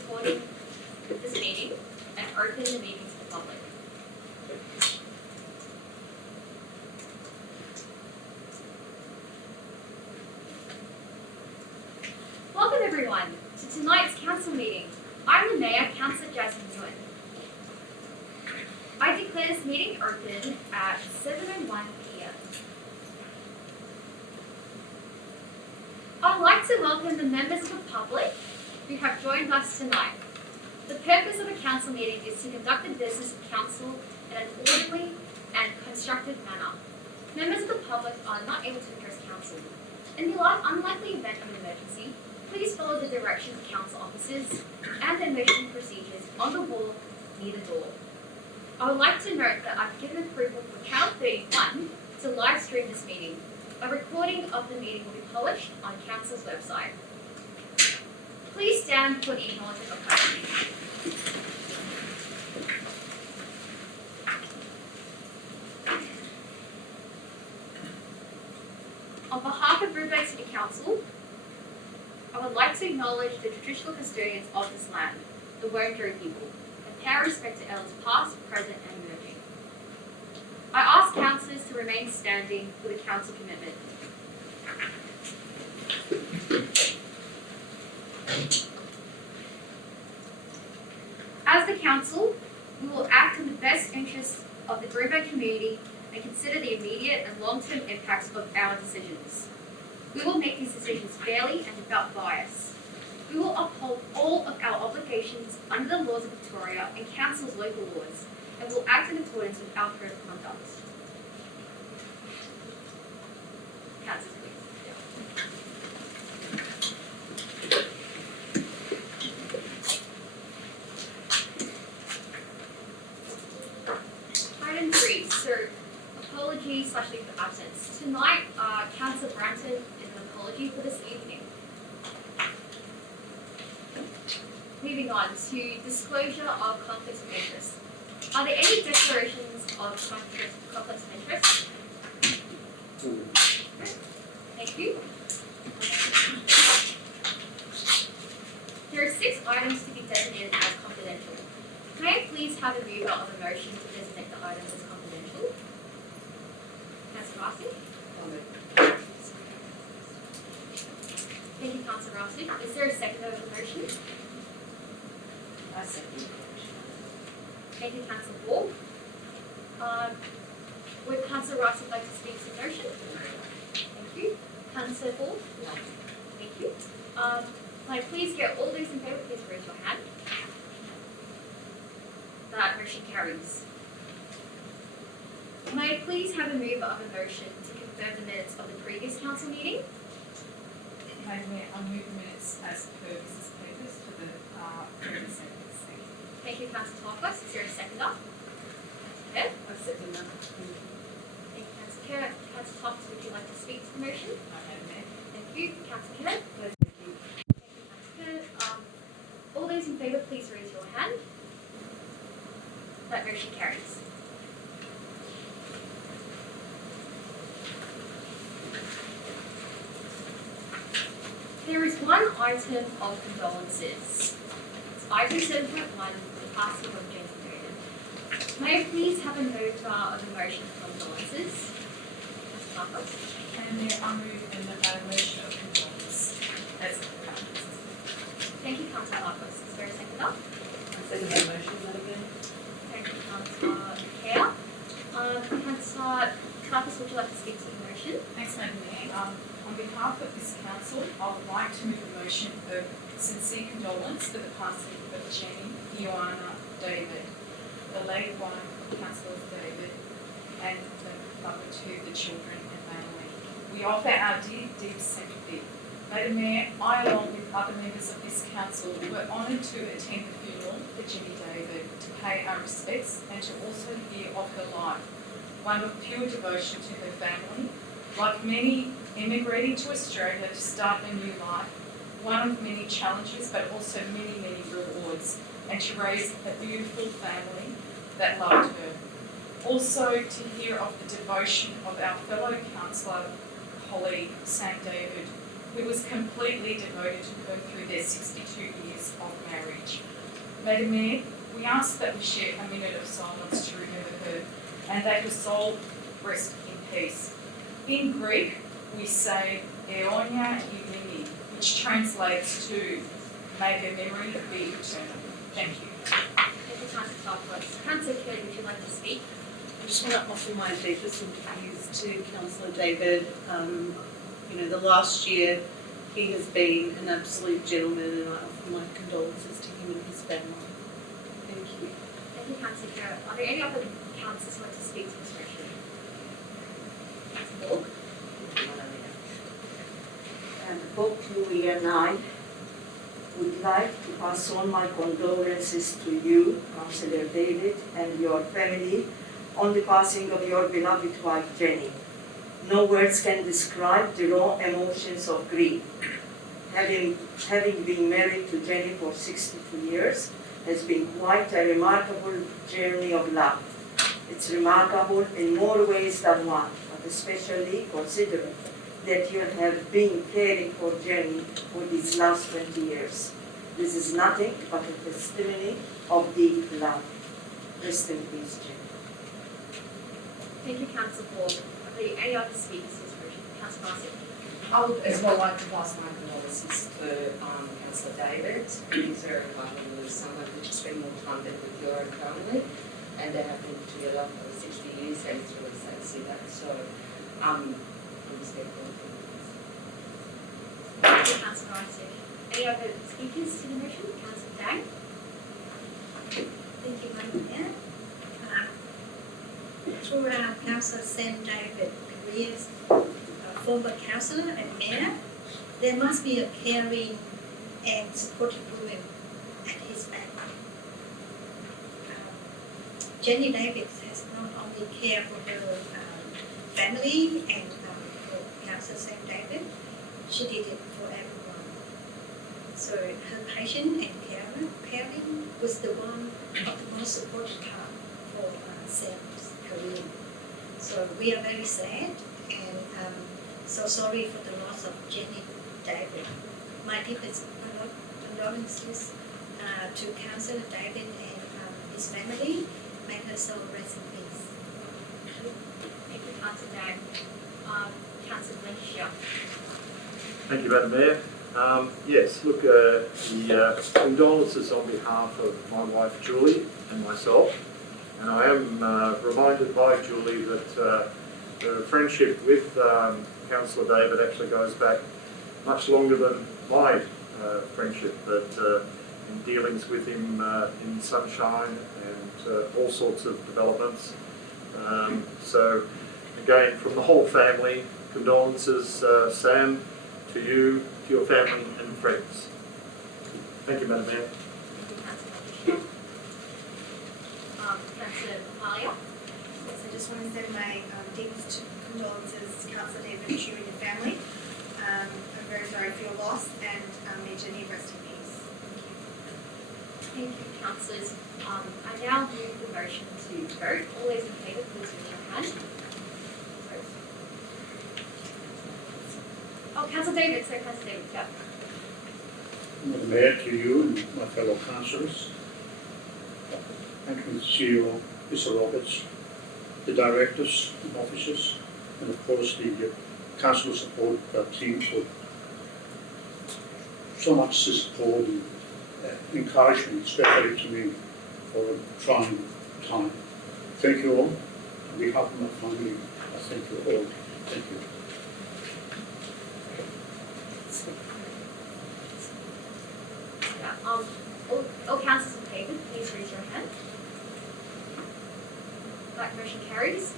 recording this meeting and open the meeting to the public. Welcome everyone to tonight's council meeting. I'm the Mayor, Councillor Jasmine Nguyen. I declare this meeting open at 7:01 p.m. I'd like to welcome the members of the public who have joined us tonight. The purpose of a council meeting is to conduct the business of council in an orderly and constructive manner. Members of the public are not able to address council. In the unlikely event of an emergency, please follow the directions of council officers and their motion procedures on the wall near the door. I would like to note that I've given approval for Channel 31 to live stream this meeting. A recording of the meeting will be published on council's website. Please stand for the acknowledgement of pledge. On behalf of Brisbane City Council, I would like to acknowledge the traditional custodians of this land, the Wurundjeri people, and pay our respect to elders past, present, and emerging. I ask councillors to remain standing for the council commitment. As the council, we will act in the best interests of the Brisbane community and consider the immediate and long-term impacts of our decisions. We will make these decisions fairly and without bias. We will uphold all of our obligations under the laws of Victoria and Council's local laws, and will act in accordance with our code of conduct. Councillors, please. Item 3, so apology/leave of absence. Tonight, Councillor Branton is an apology for this evening. Moving on to disclosure of conflicts of interest. Are there any declarations of conflicts of interest? Thank you. There are 6 items to be designated as confidential. May I please have a mover of a motion to designate the items as confidential? Councillor Rossi? Thank you, Councillor Rossi. Is there a second of the motion? I second the motion. Thank you, Councillor Ball. Would Councillor Rossi like to speak to the motion? Thank you. Councillor Ball? No. Thank you. Can I please get all those in favour, please raise your hand. That motion carries. May I please have a mover of a motion to confirm the minutes of the previous council meeting? Madam Mayor, I move the minutes as per business papers to the previous sentence. Thank you, Councillor Toflas. Is there a seconder? Okay. I second that. Thank you, Councillor Kerr. Councillor Toflas, would you like to speak to the motion? Madam Mayor. Thank you. Councillor Kerr? Thank you. Thank you, Councillor Kerr. All those in favour, please raise your hand. That motion carries. There is one item of condolences. It's item 7.1, the passing of James Meriden. May I please have a mover of a motion for condolences? Mr. Marcos? Madam Mayor, I move in the motion of condolence as per. Thank you, Councillor Marcos. Is there a seconder? I second that motion, Madam Mayor. Thank you, Councillor Kerr. Councillor Marcos, would you like to speak to the motion? Thanks, Madam Mayor. On behalf of this council, I would like to move a motion of sincere condolence for the passing of Jenny Ioana David, the late wife of Councillor David, and the mother to the children and family. We offer our deep sympathy. Madam Mayor, I, along with other members of this council, were honoured to attend the funeral for Jenny David, to pay our respects and to also hear of her life, one of pure devotion to her family. Like many immigrating to Australia to start a new life, one of many challenges but also many rewards, and to raise a beautiful family that loved her. Also to hear of the devotion of our fellow councillor colleague Sam David, who was completely devoted to her through their 62 years of marriage. Madam Mayor, we ask that we share a minute of silence to remember her and that her soul rest in peace. In Greek, we say Aeonia Eulini, which translates to may her memory be eternal. Thank you. Thank you, Councillor Southwest. Councillor Kelly, would you like to speak? I just want to offer my deepest sympathies to Councillor David. The last year he has been an absolute gentleman, and I offer my condolences to him and his family. Thank you. Thank you, Councillor Kerr. Are there any other councillors who want to speak to this motion? Councillor Borg? Bob Louis and I would like to pass on my condolences to you, Councillor David, and your family on the passing of your beloved wife, Jenny. No words can describe the raw emotions of grief. Having been married to Jenny for 62 years has been quite a remarkable journey of love. It's remarkable in more ways than one, but especially considering that you have been caring for Jenny for these last 20 years. This is nothing but a testimony of deep love. Rest in peace, Jenny. Thank you, Councillor Borg. Are there any other speakers to this motion? Councillor Marcy? I would as well like to pass my condolences to Councillor David. He's very valuable as someone who just spent more time with your own family, and they have been together for 60 years, and it's really sad to see that. So, I'm respectful. Thank you, Councillor Marcy. Any other speakers to the motion? Councillor Dang? Thank you, Madam Mayor. To Councillor Sam David Careers, former councillor and mayor, there must be a caring and supportive woman at his back. Jenny Davis has not only cared for her family and for Councillor Sam David, she did it for everyone. So her patience and caring was the one of the most supportive part for Sam's career. So we are very sad and so sorry for the loss of Jenny David. My deepest condolences to Councillor David and his family. May her soul rest in peace. Thank you, Councillor Dang. Councillor Lynch. Thank you, Madam Mayor. Yes, look, the condolences on behalf of my wife Julie and myself, and I am reminded by Julie that the friendship with Councillor David actually goes back much longer than my friendship, but in dealings with him in sunshine and all sorts of developments. So again, from the whole family, condolences, Sam, to you, to your family and friends. Thank you, Madam Mayor. Thank you, Councillor Lynch. Councillor Malia? Yes, I just want to send my deepest condolences to Councillor David, to you and your family. I'm very sorry for your loss, and may Jenny rest in peace. Thank you, councillors. I now move the motion to vote. All those in favour, please raise your hand. Oh, Councillor David, so Councillor David, yeah. Madam Mayor, to you and my fellow councillors, Acting CEO, Mr. Roberts, the directors and officers, and of course the council support team for so much support and encouragement, especially to me for a trying time. Thank you all. On behalf of my family, I thank you all. Thank you. Yeah. All councillors in favour, please raise your hand. That motion carries.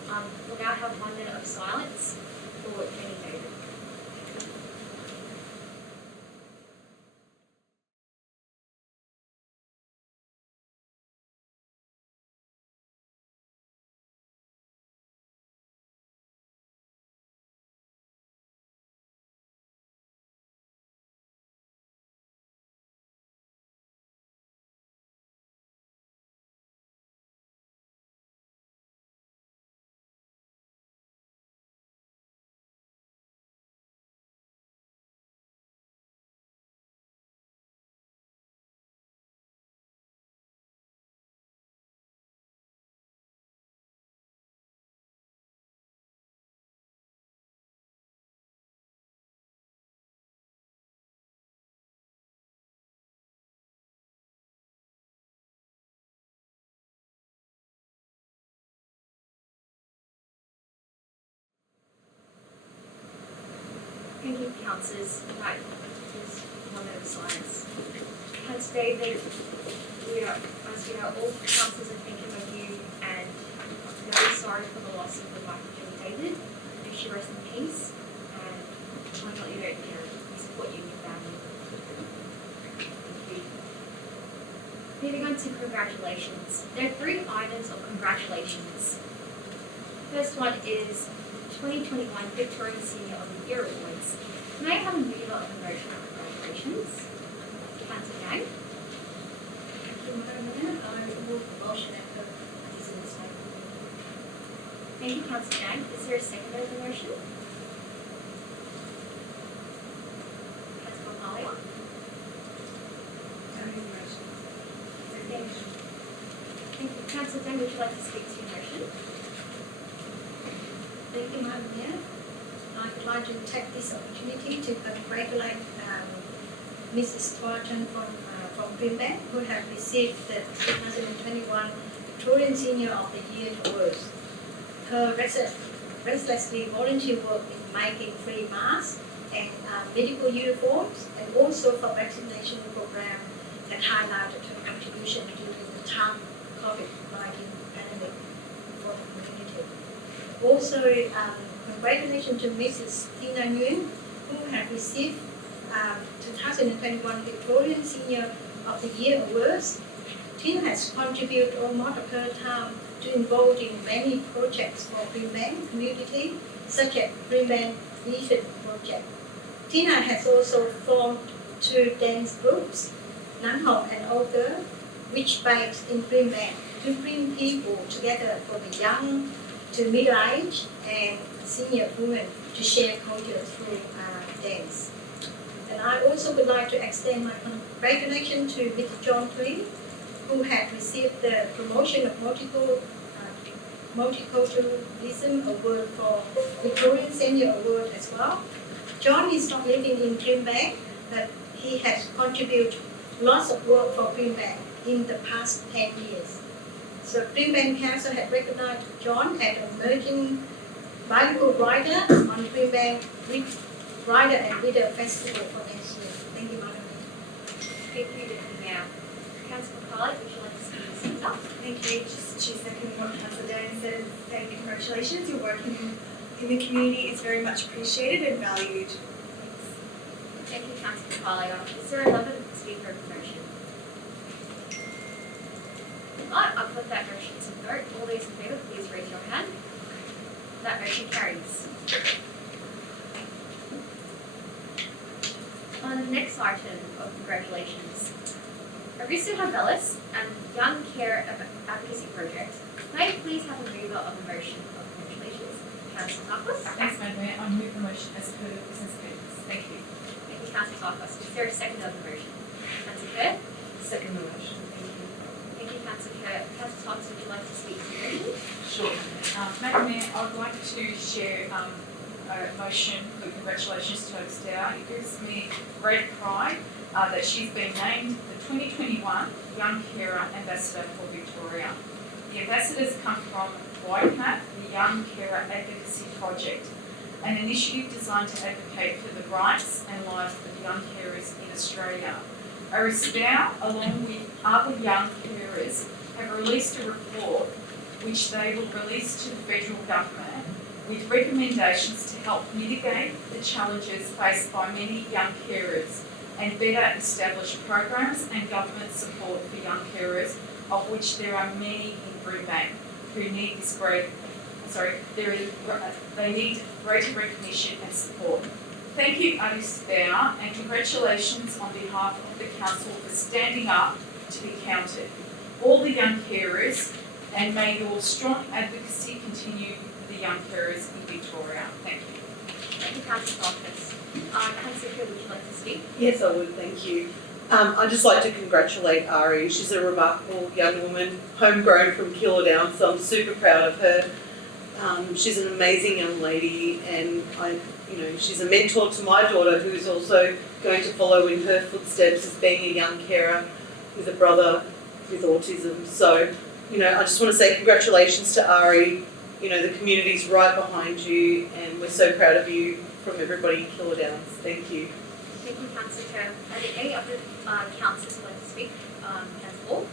We'll now have 1 minute of silence for Jenny David. councillors, that is 1 minute of silence. Councillor David, as you know, all councillors are thinking of you and I'm very sorry for the loss of the wife of Julie David. May she rest in peace and I want you to we support you and your family. Thank you. Moving on to congratulations. There are 3 items of congratulations. First one is 2021 Victorian Senior of the Year Awards. May I have a mover of the motion of congratulations? Councillor Yang. Thank you, Madam Mayor. I move the motion and the citizens' statement. Thank you, Councillor Yang. Is there a second of the motion? Councillor Papali. Thank you. Councillor Yang, would you like to speak to your motion? Thank you, Madam Mayor. I would like to take this opportunity to congratulate Mrs. Thornton from Greenbank, who have received the 2021 Victorian Senior of the Year Award. Her restlessly volunteer work in making free masks and medical uniforms, and also for vaccination program that highlighted her contribution during the time COVID-19 pandemic for the community. Also, congratulations to Mrs. Tina Nguyen, who have received 2021 Victorian Senior of the Year Awards. Tina has contributed almost of her time to involve in many projects for Greenbank community, such as Greenbank Vision Project. Tina has also formed 2 dance groups, Nang Hong and Old Girl, which based in Greenbank to bring people together from the young to middle-aged and senior women to share culture through dance. And I also would like to extend my congratulations to Mr. John Tweed, who had received the promotion of multiculturalism award for Victorian Senior Award as well. John is not living in Greenbank, but he has contributed lots of work for Greenbank in the past 10 years. So Greenbank Council had recognized John as an emerging bilingual writer on Greenbank Writer and Reader Festival for next year. Thank you, Madam Mayor. Thank you, Mayor. Councillor Carly, would you like to speak to yourself? Thank you. Just to second what Councillor Dan said, saying congratulations. Your work in the community is very much appreciated and valued. Thank you, Councillor Carly. Is there another speaker of the motion? Right, I'll put that motion to vote. All those in favour, please raise your hand. That motion carries. On the next item of congratulations, Aristo Havelis and Young Care Advocacy Project. May I please have a mover of the motion of congratulations? Councillor Marcos. Thanks, Madam Mayor. I move the motion as per the business minutes. Thank you. Thank you, Councillor Marcos. Is there a second of the motion? Councillor Kerr. Second the motion. Thank you, Councillor Kerr. Councillor Thomas, would you like to speak to the motion? Sure. Madam Mayor, I would like to share a motion for congratulations to Oaks Dow. It gives me great pride that she's been named the 2021 Young Carer Ambassador for Victoria. The ambassadors come from YCAP, the Young Carer Advocacy Project, an initiative designed to advocate for the rights and lives of young carers in Australia. Oaks Dow, along with other young carers, have released a report which they will release to the federal government with recommendations to help mitigate the challenges faced by many young carers and better establish programs and government support for young carers, of which there are many in Greenbank who need this they need greater recognition and support. Thank you, Oaks Dow, and congratulations on behalf of the Council for standing up to be counted. All the young carers, and may your strong advocacy continue for the young carers in Victoria. Thank you. Thank you, Councillor Marcos. Councillor Kerr, would you like to speak? Yes, I would, thank you. I'd just like to congratulate Ari. She's a remarkable young woman, homegrown from Killadown, so I'm super proud of her. She's an amazing young lady, and she's a mentor to my daughter, who's also going to follow in her footsteps as being a young carer with a brother with autism. So, I just want to say congratulations to Ari. The community's right behind you, and we're so proud of you from everybody in Killer Downs. Thank you. Thank you, Councillor Kerr. Are there any other councillors who would like to speak? Councillor Ball?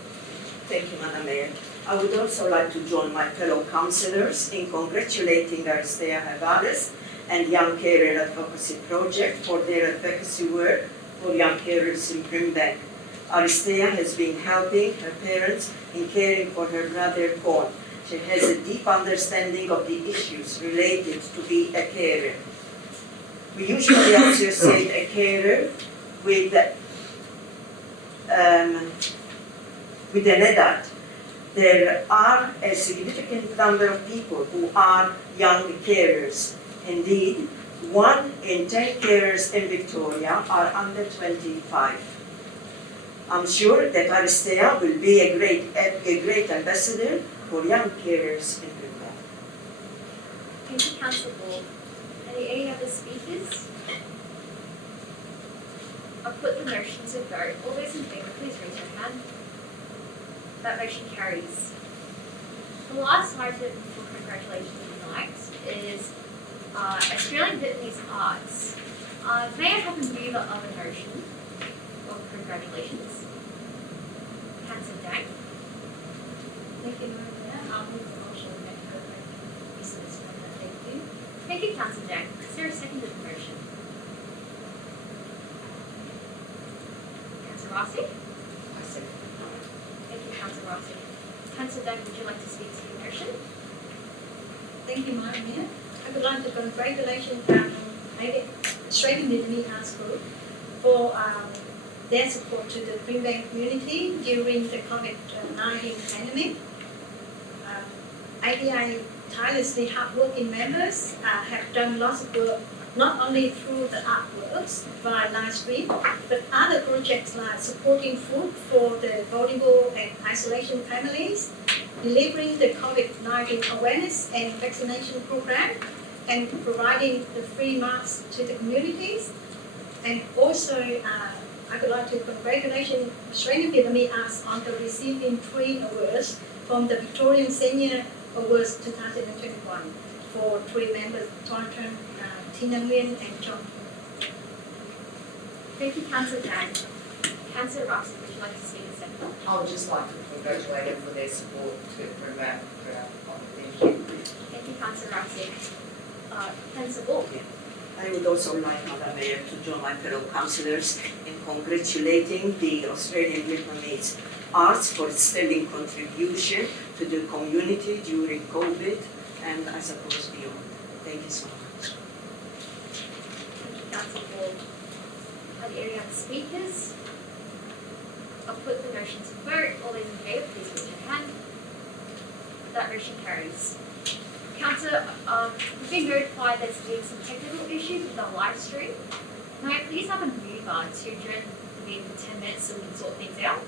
Thank you, Madam Mayor. I would also like to join my fellow councillors in congratulating Aristea Havades and Young Carer Advocacy Project for their advocacy work for young carers in Brimbank. Aristea has been helping her parents in caring for her brother Paul. She has a deep understanding of the issues related to being a carer. We usually associate a carer with an adult. There are a significant number of people who are young carers. Indeed, 1 in 10 carers in Victoria are under 25. I'm sure that Aristea will be a great ambassador for young carers in Brimbank. Thank you, Councillor Ball. Are there any other speakers? I'll put the motion to vote. All those in favour, please raise your hand. That motion carries. The last item for congratulations tonight is Australian Vietnamese Arts. May I have a mover of a motion of congratulations? Councillor Dang. Thank you, Madam Mayor. I'll move the motion and make a business from that. Thank you. Thank you, Councillor Dang. Is there a second to the motion? Councillor Rossi? I second. Thank you, Councillor Rossi. Councillor Dang, would you like to speak to the motion? Thank you, Madam Mayor. I would like to congratulate Australian Vietnamese Arts Group for their support to the Brimbank community during the COVID-19 pandemic. IBI tirelessly hardworking members have done lots of work, not only through the artworks via live stream, but other projects like supporting food for the vulnerable and isolation families, delivering the COVID-19 awareness and vaccination program, and providing the free masks to the communities. And also, I would like to congratulate Australian Vietnamese Arts on the receiving 3 awards from the Victorian Senior Awards 2021 for 3 members, Thornton, Tina Nguyen, and John. Thank you, Councillor Dang. Councillor Rossi, would you like to speak a second? I would just like to congratulate them for their support to Brimbank throughout the competition. Thank you, Councillor Rossi. Councillor Ball. I would also like, Madam Mayor, to join my fellow councillors in congratulating the Australian Vietnamese Arts for its sterling contribution to the community during COVID and I suppose beyond. Thank you so much. Thank you, Councillor Ball. Are there any other speakers? I'll put the motion to vote. All those in favour, please raise your hand. That motion carries. Councillor, we've been notified there's been some technical issues with our live stream. May I please have a mover to adjourn the meeting for 10 minutes so we can sort things out?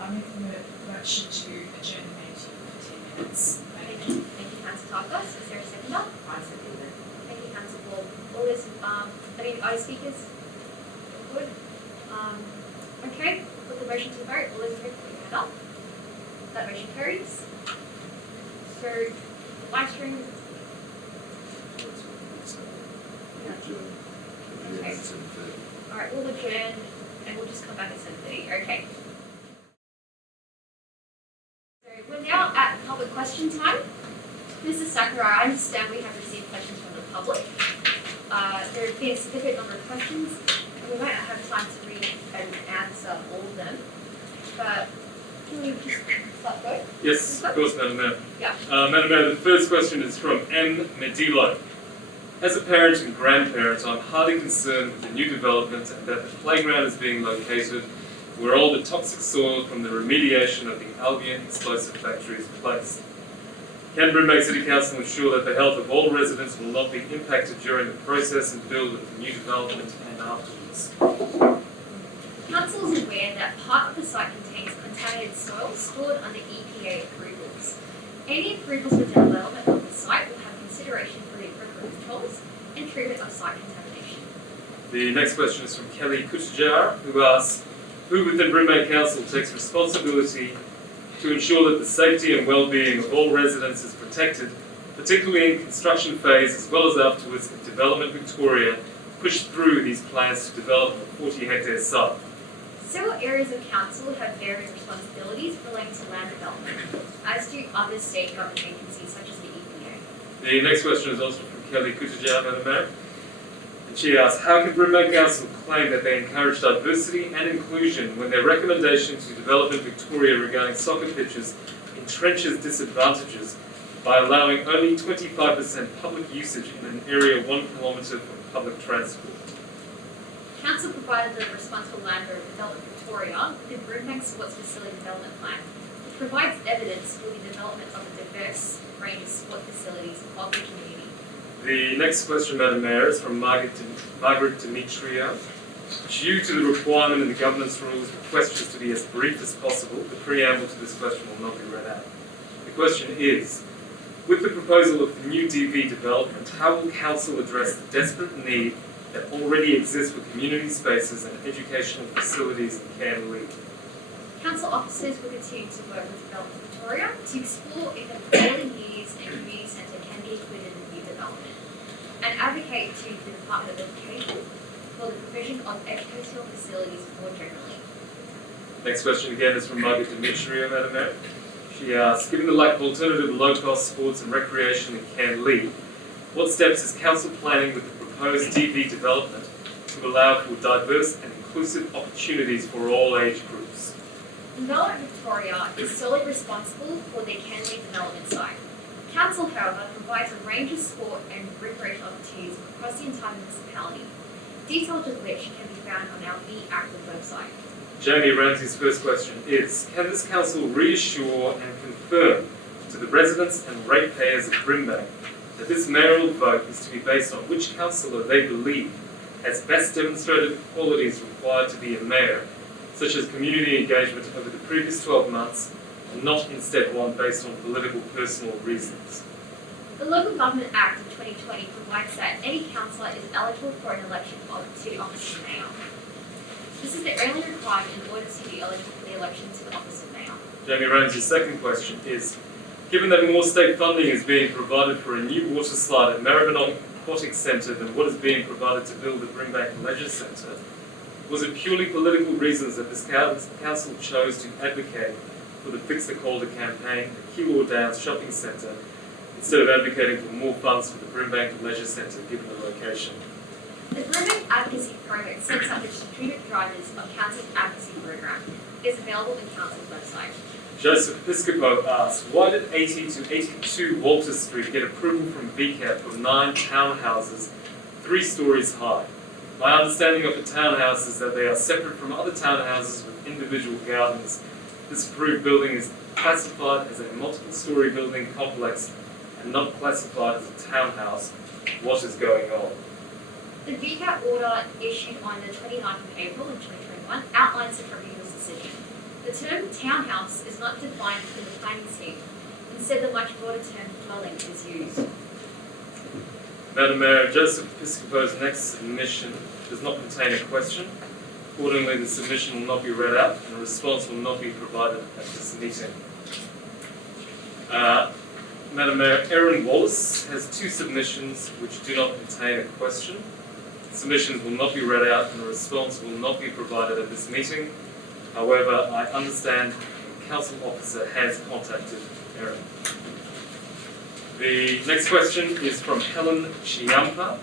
I make the motion to adjourn the meeting for 10 minutes. Thank you, Councillor Tarkos. Is there a seconder? I second that. Thank you, Councillor Ball. All those, are speakers? Good. Okay, put the motion to vote. All those in favour, put your hand up. That motion carries. So, live stream. Okay. Alright, we'll adjourn and we'll just come back at 7:30. Okay. So we're now at public question time. Mrs. Sakurai, I understand we have received questions from the public. There have been a significant number of questions, and we might not have time to read and answer all of them. But can we just start going? Yes, of course, Madam Mayor. Yeah. Madam Mayor, the first question is from M. Medilo. As a parent and grandparent, I'm highly concerned with the new development and that the playground is being located where all the toxic soil from the remediation of the Albion explosive factory is placed. Can Brimbank City Council ensure that the health of all residents will not be impacted during the process and build of the new development and afterwards? Council is aware that part of the site contains contaminated soil stored under EPA approvals. Any approvals for development of the site will have consideration for the appropriate controls and treatment of site contamination. The next question is from Kelly Kutjar, who asks, who within Brimbank Council takes responsibility to ensure that the safety and well-being of all residents is protected particularly in construction phase as well as afterwards if Development Victoria pushed through these plans to develop a 40-hectare site? Several areas of council have varying responsibilities relating to land development, as do other state government agencies such as the EPA. The next question is also from Kelly Kutajar, Madam Mayor. And she asks, how can Brimbank Council claim that they encourage diversity and inclusion when their recommendation to Development Victoria regarding soccer pitches entrenches disadvantages by allowing only 25% public usage in an area 1 kilometre from public transport? Council provided the responsible landowner of Development Victoria with the Brimbank Sports Facility Development Plan, which provides evidence for the development of a diverse range of sport facilities of the community. The next question, Madam Mayor, is from Margaret Demetrio. Due to the requirement in the governance rules for questions to be as brief as possible, the preamble to this question will not be read out. The question is, with the proposal of the new DV development, how will Council address the desperate need that already exists for community spaces and educational facilities in Canberra? Council officers will continue to work with Development Victoria to explore if a quality needs and community centre can be included in the new development, and advocate to the Department of Education for the provision of educational facilities more generally. Next question again is from Margaret Demetrio, Madam Mayor. She asks, given the lack of alternative low-cost sports and recreation in Canberra, what steps is Council planning with the proposed DV development to allow for diverse and inclusive opportunities for all age groups? Development Victoria is solely responsible for the Canley development site. Council, however, provides a range of sport and recreational opportunities across the entire municipality, details of which can be found on our Be Active website. Jamie Ramsey's first question is, can this Council reassure and confirm to the residents and ratepayers of Brimbank that this mayoral vote is to be based on which councillor they believe has best demonstrated the qualities required to be a mayor, such as community engagement over the previous 12 months, and not instead one based on political personal reasons? The Local Government Act of 2020 provides that any councillor is eligible for an election to the office of mayor. This is the only requirement in order to be eligible for the election to the office of mayor. Jamie Ramsey's second question is, given that more state funding is being provided for a new water slide at Maribyrnong Aquatic Centre than what is being provided to build the Brimbank Leisure Centre, was it purely political reasons that this council chose to advocate for the Fix the Calder campaign at Keilor Downs Shopping Centre instead of advocating for more funds for the Brimbank Leisure Centre given the location? The Brimbank Advocacy Program sets up the strategic drivers of Council's advocacy program. It is available on Council's website. Joseph Piscopo asks, why did 80 to 82 Walter Street get approval from VCAT for 9 townhouses 3 stories high? My understanding of the townhouses is that they are separate from other townhouses with individual gardens. This approved building is classified as a multiple-storey building complex and not classified as a townhouse. What is going on? The VCAT order issued on the 29th of April in 2021 outlines the tribunal's decision. The term townhouse is not defined within the planning scheme. Instead, the much broader term dwelling is used. Madam Mayor, Joseph Piscopo's next submission does not contain a question. Accordingly, the submission will not be read out and a response will not be provided at this meeting. Madam Mayor, Erin Wallace has 2 submissions which do not contain a question. Submissions will not be read out and a response will not be provided at this meeting. However, I understand a council officer has contacted Erin. The next question is from Helen Chiampa.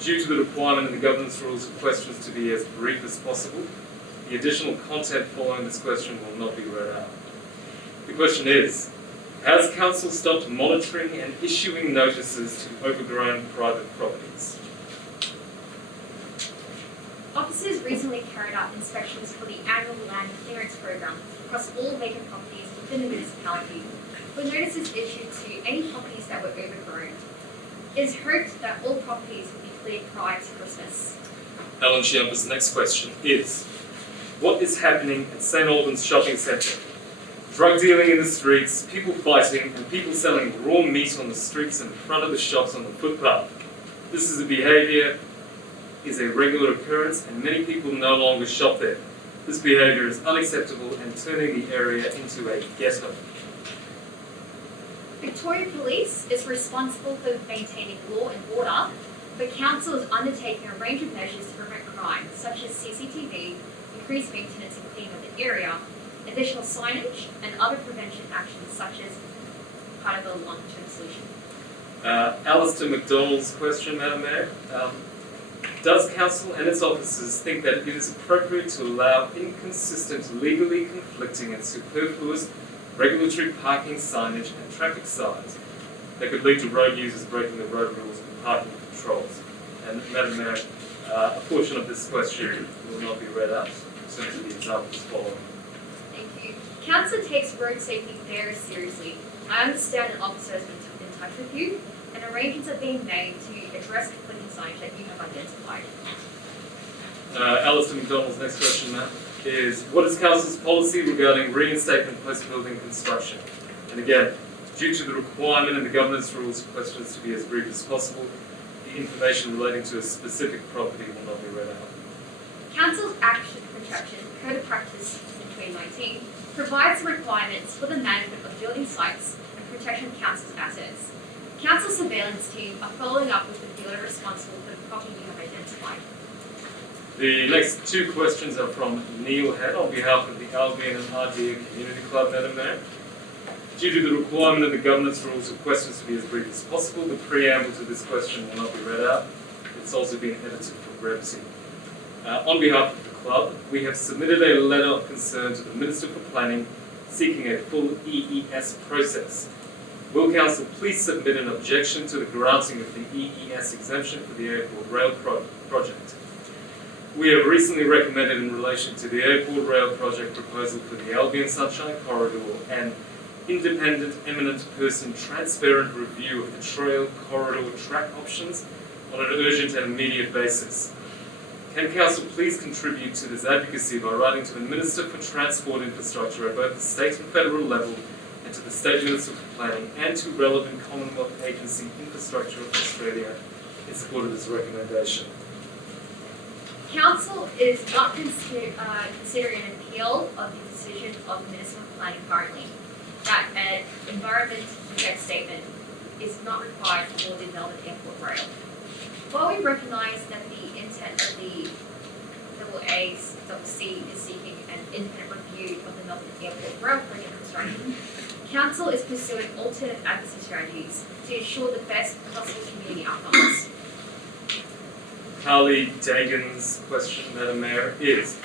Due to the requirement in the governance rules for questions to be as brief as possible, the additional content following this question will not be read out. The question is, has Council stopped monitoring and issuing notices to overgrown private properties? Officers recently carried out inspections for the annual land clearance program across all vacant properties within the municipality, with notices issued to any properties that were overgrown. It is hoped that all properties will be cleared prior to Christmas. Helen Chiampa's next question is, what is happening at St Albans Shopping Centre? Drug dealing in the streets, people fighting, and people selling raw meat on the streets in front of the shops on the footpath. This is a behaviour is a regular occurrence and many people no longer shop there. This behaviour is unacceptable and turning the area into a ghetto. Victoria Police is responsible for maintaining law and order, but council is undertaking a range of measures to prevent crime, such as CCTV, increased maintenance and cleaning of the area, additional signage, and other prevention actions such as part of the long-term solution. Alistair McDonald's question, Madam Mayor. Does council and its officers think that it is appropriate to allow inconsistent, legally conflicting and superfluous regulatory parking signage and traffic signs that could lead to road users breaking the road rules and parking controls? And Madam Mayor, a portion of this question will not be read out in terms of the examples following. Thank you. Council takes road safety very seriously. I understand an officer has been in touch with you, and arrangements are being made to address conflicting signage that you have identified. Alistair McDonald's next question, Matt, is what is council's policy regarding reinstatement post-building construction? And again, due to the requirement in the governance rules for questions to be as brief as possible, the information relating to a specific property will not be read out. Council's Action Protection Code of Practice in 2019 provides the requirements for the management of building sites and protection of council's assets. Council surveillance team are following up with the builder responsible for the property you have identified. The next two questions are from Neil Head on behalf of the Albion and Ardea Community Club, Madam Mayor. Due to the requirement of the governance rules for questions to be as brief as possible, the preamble to this question will not be read out. It's also been edited for brevity. On behalf of the club, we have submitted a letter of concern to the Minister for Planning seeking a full EES process. Will Council please submit an objection to the granting of the EES exemption for the airport rail project? We have recently recommended in relation to the airport rail project proposal for the Albion Sunshine Corridor an independent, eminent person transparent review of the trail corridor track options on an urgent and immediate basis. Can Council please contribute to this advocacy by writing to the Minister for Transport Infrastructure at both the state and federal level, and to the State Minister for Planning, and to relevant Commonwealth Agency Infrastructure of Australia in support of this recommendation? Council is not considering an appeal of the decision of the Minister for Planning currently, that an environment impact statement is not required for the Melbourne Airport Rail. While we recognise that the intent of the AACC is seeking an independent review of the Melbourne Airport Rail project construction, Council is pursuing alternate advocacy strategies to ensure the best possible community outcomes. Carly Dagan's question, Madam Mayor, is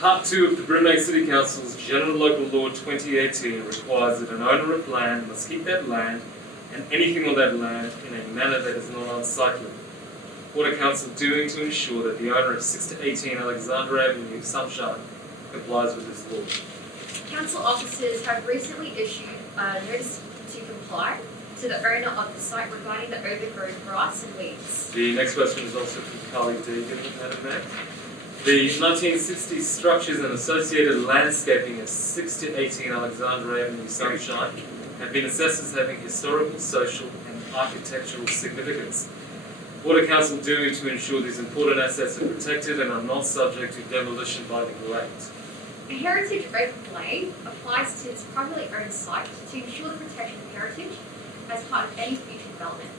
Part 2 of the Brimbank City Council's General Local Law 2018 requires that an owner of land must keep that land and anything on that land in a manner that is not unsightly. What are Council doing to ensure that the owner of 6 to 18 Alexandra Avenue, Sunshine, complies with this law? Council officers have recently issued a notice to comply to the owner of the site regarding the overgrown grass and weeds. The next question is also from Carly Deegan, Madam Mayor. The 1960s structures and associated landscaping at 6 to 18 Alexandra Avenue, Sunshine, have been assessed as having historical, social and architectural significance. What are Council doing to ensure these important assets are protected and are not subject to demolition by neglect? A heritage overlay applies to its privately owned site to ensure the protection of heritage as part of any future development.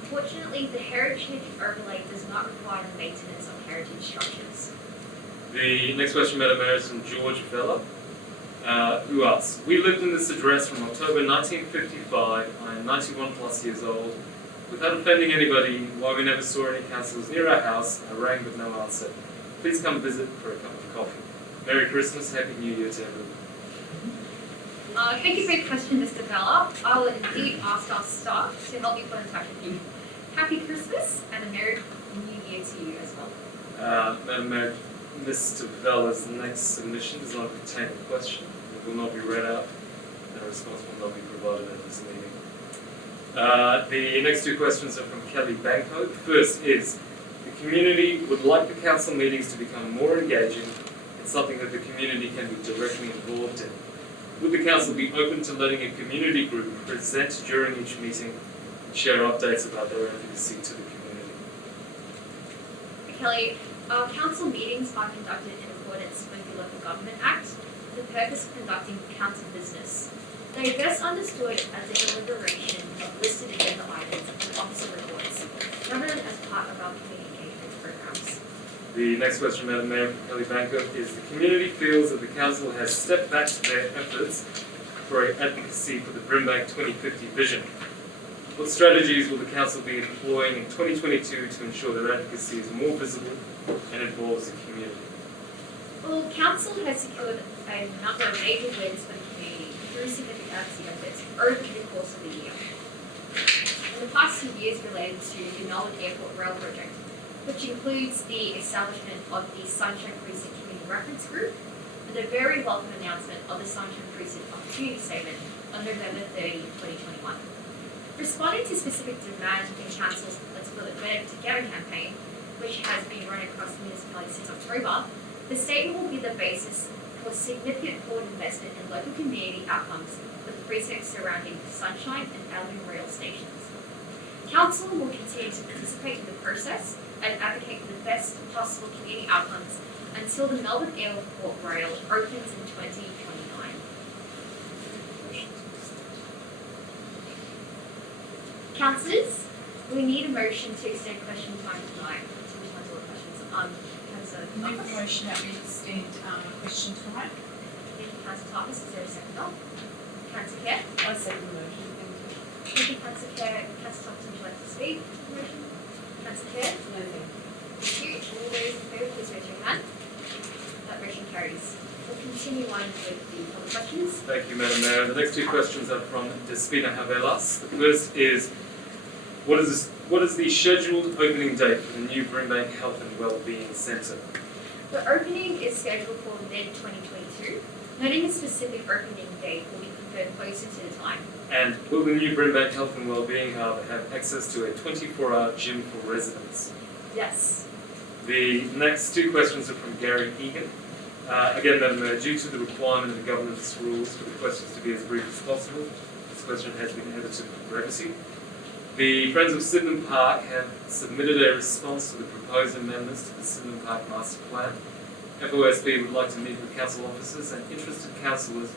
Unfortunately, the heritage overlay does not require the maintenance of heritage structures. The next question, Madam Mayor, is from George Vella, who asks, we lived in this address from October 1955. I am 91 plus years old. Without offending anybody, while we never saw any councillors near our house, I rang with no answer. Please come visit for a cup of coffee. Merry Christmas, Happy New Year to everyone. Thank you for your question, Mr. Vella. I will indeed ask our staff to help you put in touch with you. Happy Christmas and a Merry New Year to you as well. Madam Mayor, Mr. Vella's next submission does not contain a question. It will not be read out, and a response will not be provided at this meeting. The next two questions are from Kelly Banco. First is, the community would like the council meetings to become more engaging and something that the community can be directly involved in. Would the council be open to letting a community group present during each meeting and share updates about their advocacy to the community? Kelly, our council meetings are conducted in accordance with the Local Government Act for the purpose of conducting council business. They are best understood as the deliberation of listed agenda items and officer reports, rather than as part of our community engagement programs. The next question, Madam Mayor, from Kelly Banker, is the community feels that the council has stepped back to their efforts for advocacy for the Brimbank 2050 vision. What strategies will the council be employing in 2022 to ensure their advocacy is more visible and involves the community? Well, council has secured a number of major wins for the community through significant advocacy efforts over the course of the year. In the past 2 years related to the Melbourne Airport Rail Project, which includes the establishment of the Sunshine Precinct Community Reference Group and the very welcome announcement of the Sunshine Precinct Opportunity Statement on November 30, 2021. Responding to specific demand in Council's Let's Build It Better Together campaign, which has been run across the municipality since October, the statement will be the basis for significant forward investment in local community outcomes for the precincts surrounding Sunshine and Albion rail stations. Council will continue to participate in the process and advocate for the best possible community outcomes until the Melbourne Airport Rail opens in 2029. Councillors, we need a motion to extend question time tonight to respond to all questions. Councillor I make a Thomas. motion that we extend question time. Thank you, Councillor Thomas. Is there a second? Councillor Kerr. I second the motion, Thank you, Councillor Kerr. Councillor Thompson, would you like to speak to the motion? Councillor Kerr. No, thank you. Thank you. All those in favour, please raise your hand. That motion carries. We'll continue on with the other questions. Thank you, Madam Mayor. The next two questions are from Despina Havelas. The first is, what is the scheduled opening date for the new Brimbank Health and Wellbeing Centre? The opening is scheduled for mid-2022. Noting a specific opening date will be confirmed closer to the time. And will the new Brimbank Health and Wellbeing Hub have access to a 24-hour gym for residents? Yes. The next two questions are from Gary Egan. Again, Madam Mayor, due to the requirement of the government's rules for the questions to be as brief as possible, this question has been edited for brevity. The Friends of Sydenham Park have submitted a response to the proposed amendments to the Sydenham Park Master Plan. FOSB would like to meet with council officers and interested councillors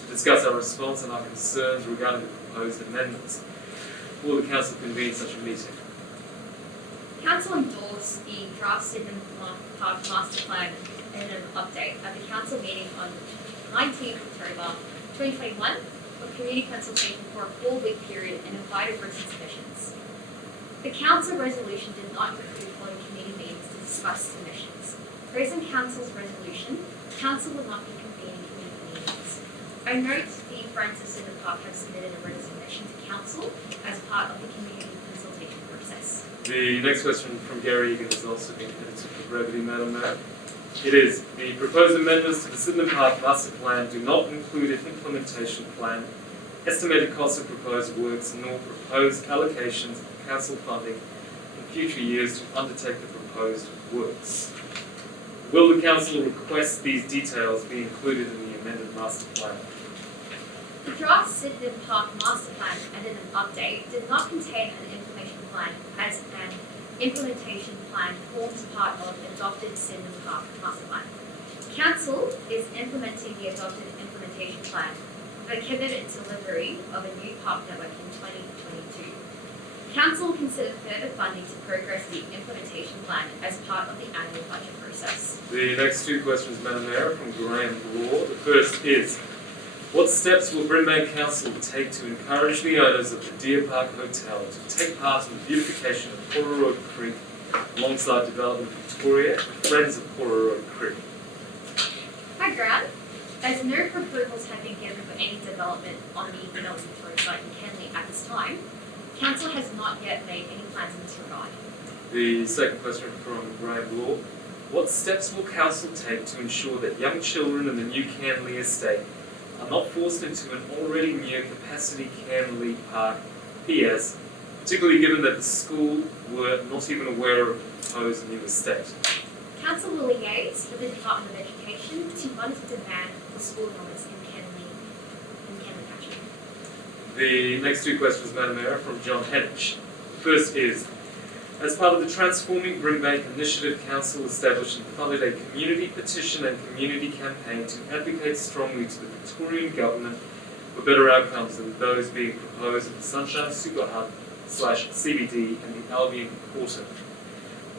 to discuss our response and our concerns regarding the proposed amendments. Will the council convene such a meeting? Council endorsed the draft Sydenham Park Master Plan and an update at the council meeting on 19th October 2021 for community consultation for a 4-week period and invited written submissions. The council resolution did not include following committee meetings to discuss submissions. Based on council's resolution, council will not be convening committee meetings. I note the Friends of Sydenham Park have submitted a written submission to council as part of the community consultation process. The next question from Gary Egan has also been edited for brevity, Madam Mayor. It is, the proposed amendments to the Sydenham Park Master Plan do not include an implementation plan, estimated costs of proposed works, nor proposed allocations of council funding in future years to undertake the proposed works. Will the council request these details be included in the amended master plan? The draft Sydenham Park Master Plan and an update did not contain an information plan as an implementation plan forms part of the adopted Sydenham Park Master Plan. Council is implementing the adopted implementation plan with a committed delivery of a new park network in 2022. Council will consider further funding to progress the implementation plan as part of the annual budget process. The next two questions, Madam Mayor, from Graham Law. The first is, what steps will Brimbank Council take to encourage the owners of the Deer Park Hotel to take part in the beautification of Pororoa Creek alongside Development Victoria and Friends of Pororoa Creek? Hi, Grant. As no approvals have been given for any development on the Development Victoria site in Kenley at this time, Council has not yet made any plans in this regard. The second question from Graham Law. What steps will Council take to ensure that young children in the new Canley estate are not forced into an already near capacity Canley Park PS, particularly given that the school were not even aware of the proposed new estate? Council will liaise with the Department of Education to monitor demand for school numbers in Kenley Catchment. The next two questions, Madam Mayor, from John Hedge. First is, as part of the Transforming Brimbank Initiative, Council established and funded a community petition and community campaign to advocate strongly to the Victorian Government for better outcomes than those being proposed at the Sunshine Super Hub /CBD and the Albion Quarter.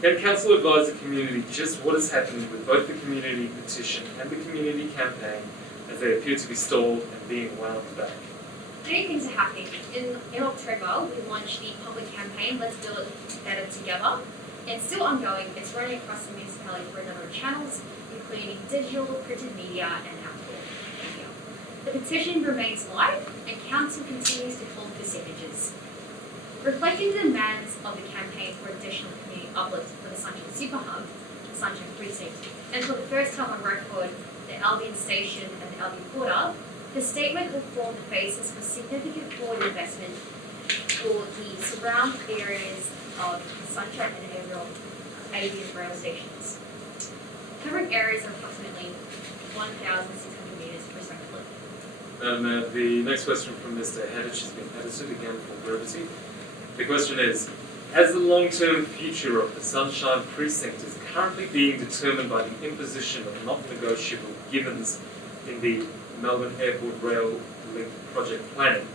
Can Council advise the community just what is happening with both the community petition and the community campaign as they appear to be stalled and being wound back? Many things are happening. In October, we launched the public campaign, Let's Build It Better Together. It's still ongoing. It's running across the municipality through a number of channels, including digital, printed media, and outdoor media. The petition remains live, and Council continues to call for signatures. Reflecting the demands of the campaign for additional community uplift for the Sunshine Super Hub, the Sunshine Precinct, and for the first time on record, the Albion Station and the Albion Quarter, the statement will form the basis for significant forward investment for the surround areas of the Sunshine and Albion rail stations, covering areas of approximately 1,600 metres respectively. Madam Mayor, the next question from Mr. Hedditch has been edited again for brevity. The question is, as the long-term future of the Sunshine Precinct is currently being determined by the imposition of not-negotiable givens in the Melbourne Airport Rail Link project planning,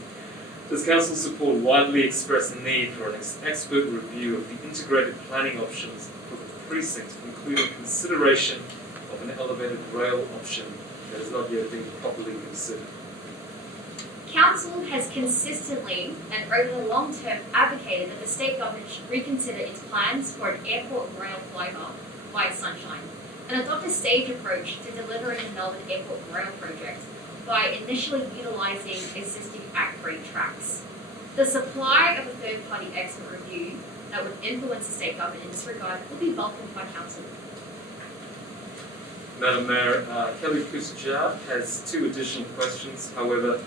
does Council support widely expressed need for an expert review of the integrated planning options for the precinct, including consideration of an elevated rail option that has not yet been properly considered? Council has consistently and over the long term advocated that the state government should reconsider its plans for an airport rail flyover via Sunshine and adopt a staged approach to delivering the Melbourne Airport Rail project by initially utilising existing ACRE tracks. The supply of a third-party expert review that would influence the state government in this regard will be welcomed by Council. Madam Mayor, Kelly Kusajar has two additional questions. However,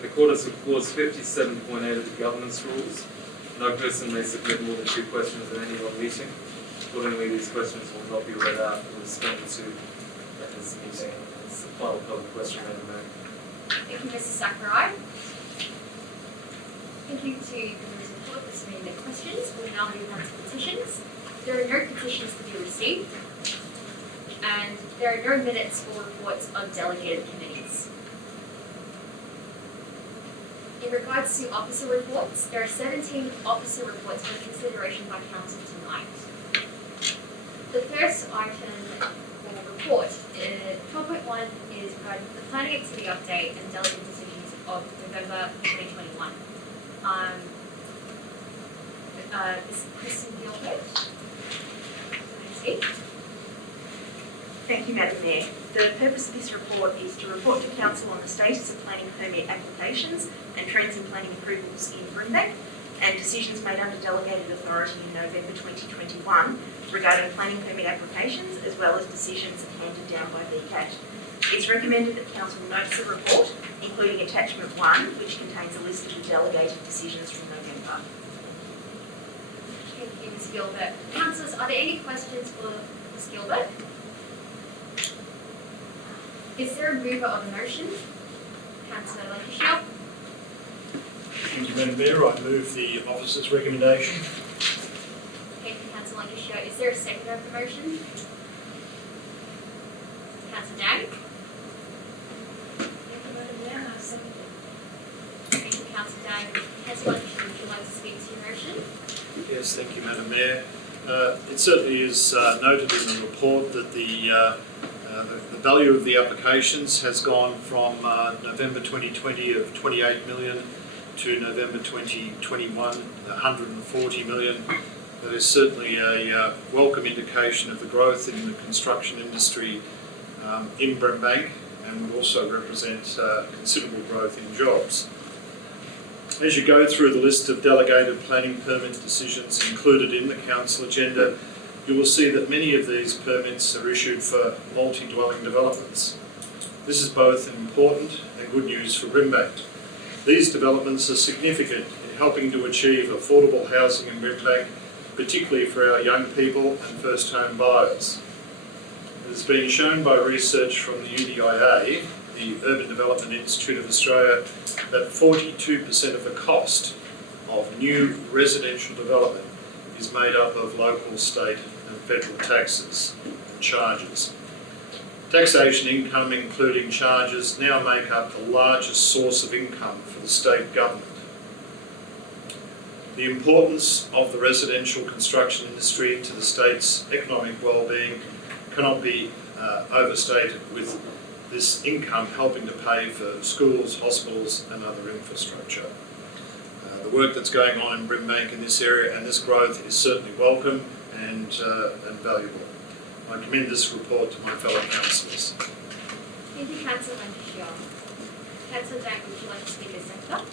in accordance with clause 57.8 of the governance rules, no person may submit more than two questions at any one meeting. Accordingly, these questions will not be read out or responded to at this meeting. It's the final public question, Madam Mayor. Thank you, Mr. Sakurai. Thank you to the members of the court for submitting their questions. We'll now move on to petitions. There are no petitions to be received, and there are no minutes or reports of delegated committees. In regards to officer reports, there are 17 officer reports for consideration by Council tonight. The first item or report, 12.1, is regarding the planning activity update and delegate decisions of November 2021. Is Kristen Gilbert? Thank you, Madam Mayor. The purpose of this report is to report to Council on the status of planning permit applications and trends in planning approvals in Brimbank and decisions made under delegated authority in November 2021 regarding planning permit applications as well as decisions handed down by VCAT. It's recommended that Council notes the report, including attachment 1, which contains a list of the delegated decisions from November. Thank you, Ms. Gilbert. Councillors, are there any questions for Ms. Gilbert? Is there a mover of the motion? Councillor Lancashire. Thank you, Madam Mayor. I move the officer's recommendation. Thank you, Councillor Lancashire. Is there a seconder of the motion? Councillor Dang. Thank you, Madam Mayor. I second it. Thank you, Councillor Dang. Councillor Lancashire, would you like to speak to your motion? Yes, thank you, Madam Mayor. It certainly is noted in the report that the value of the applications has gone from November 2020 of 28 million to November 2021, 140 million. That is certainly a welcome indication of the growth in the construction industry in Brimbank and would also represent considerable growth in jobs. As you go through the list of delegated planning permit decisions included in the Council agenda, you will see that many of these permits are issued for multi-dwelling developments. This is both important and good news for Brimbank. These developments are significant in helping to achieve affordable housing in Brimbank, particularly for our young people and first home buyers. It has been shown by research from the UDIA, the Urban Development Institute of Australia, that 42% of the cost of new residential development is made up of local, state and federal taxes and charges. Taxation income, including charges, now make up the largest source of income for the state government. The importance of the residential construction industry to the state's economic well-being cannot be overstated, with this income helping to pay for schools, hospitals and other infrastructure. The work that's going on in Brimbank in this area and this growth is certainly welcome and valuable. I commend this report to my fellow councillors. Thank you, Councillor Lancashire. Councillor Dang, would you like to speak as seconder?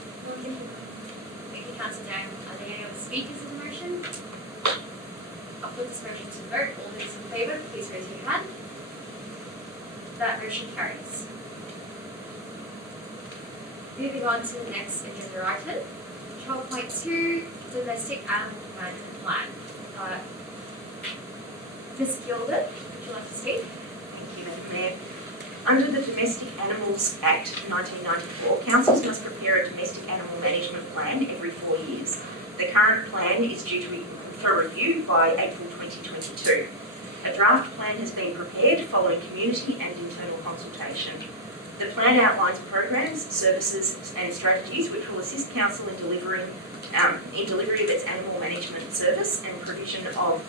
Thank you, Councillor Dang. Are there any other speakers of the motion? I'll put this motion to vote. All those in favour, please raise your hand. That motion carries. Moving on to the next agenda item, 12.2, Domestic Animal Management Plan. Ms. Gilbert, would you like to speak? Thank you, Madam Mayor. Under the Domestic Animals Act 1994, councils must prepare a domestic animal management plan every 4 years. The current plan is due to be for review by April 2022. A draft plan has been prepared following community and internal consultation. The plan outlines programs, services and strategies which will assist council in delivery of its animal management service and provision of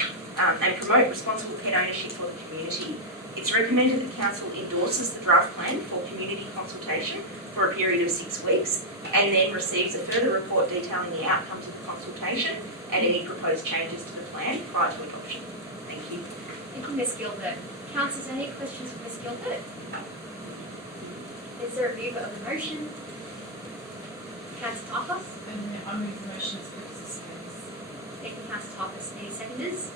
and promote responsible pet ownership for the community. It's recommended that council endorses the draft plan for community consultation for a period of 6 weeks and then receives a further report detailing the outcomes of the consultation and any proposed changes to the plan prior to adoption. Thank you. Thank you, Ms. Gilbert. Councillors, any questions for Ms. Gilbert? Is there a viewer of the motion? Councillor Tarkos? And I move the motion as put as a second. Thank you, Councillor Tarkos. Any seconders?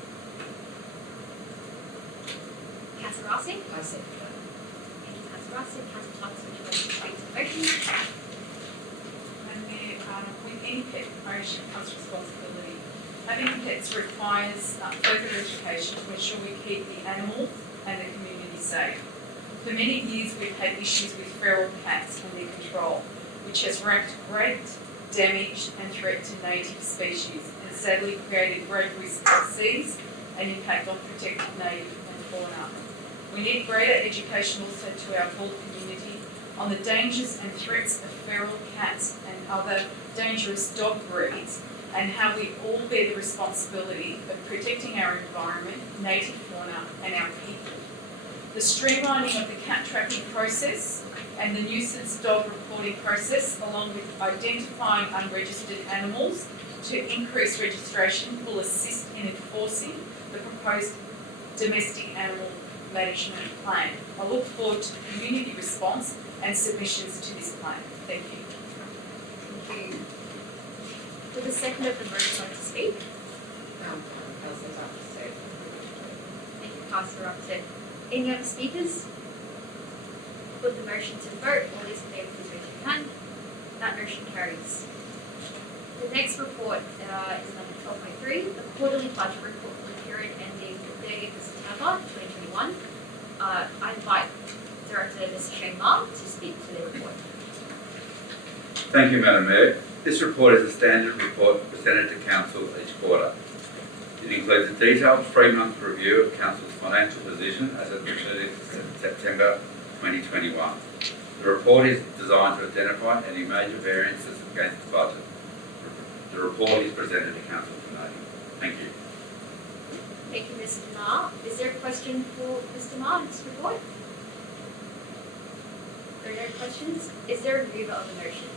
Councillor Rossi? I second that. Thank you, Councillor Rossi. Councillor Tarkos, would you like to speak to the motion? And with any pet ownership comes responsibility. Having pets requires further education to ensure we keep the animals and the community safe. For many years we've had issues with feral cats and their control, which has wreaked great damage and threat to native species and sadly created great risk to seas and impact on protected native and fauna. We need greater education also to our full community on the dangers and threats of feral cats and other dangerous dog breeds, and how we all bear the responsibility of protecting our environment, native fauna and our people. The streamlining of the cat tracking process and the nuisance dog reporting process, along with identifying unregistered animals to increase registration, will assist in enforcing the proposed domestic animal management plan. I look forward to the community response and submissions to this plan. Thank you. Thank you. Would the second of the motion like to speak? Councillor Tarkos said. Thank you, Councillor Upton. Any other speakers? Put the motion to vote. All those in favour, please raise your hand. That motion carries. The next report is number 12.3, the quarterly budget report for the period ending 30th of September 2021. I invite Director Ms. Shane Ma to speak to the report. Thank you, Madam Mayor. This report is a standard report presented to Council each quarter. It includes a detailed 3-month review of Council's financial position as of the 30th of September 2021. The report is designed to identify any major variances against the budget. The report is presented to Council tonight. Thank you. Thank you, Mr. Ma. Is there a question for Mr. Ma in this report? There are no questions. Is there a mover of the motion?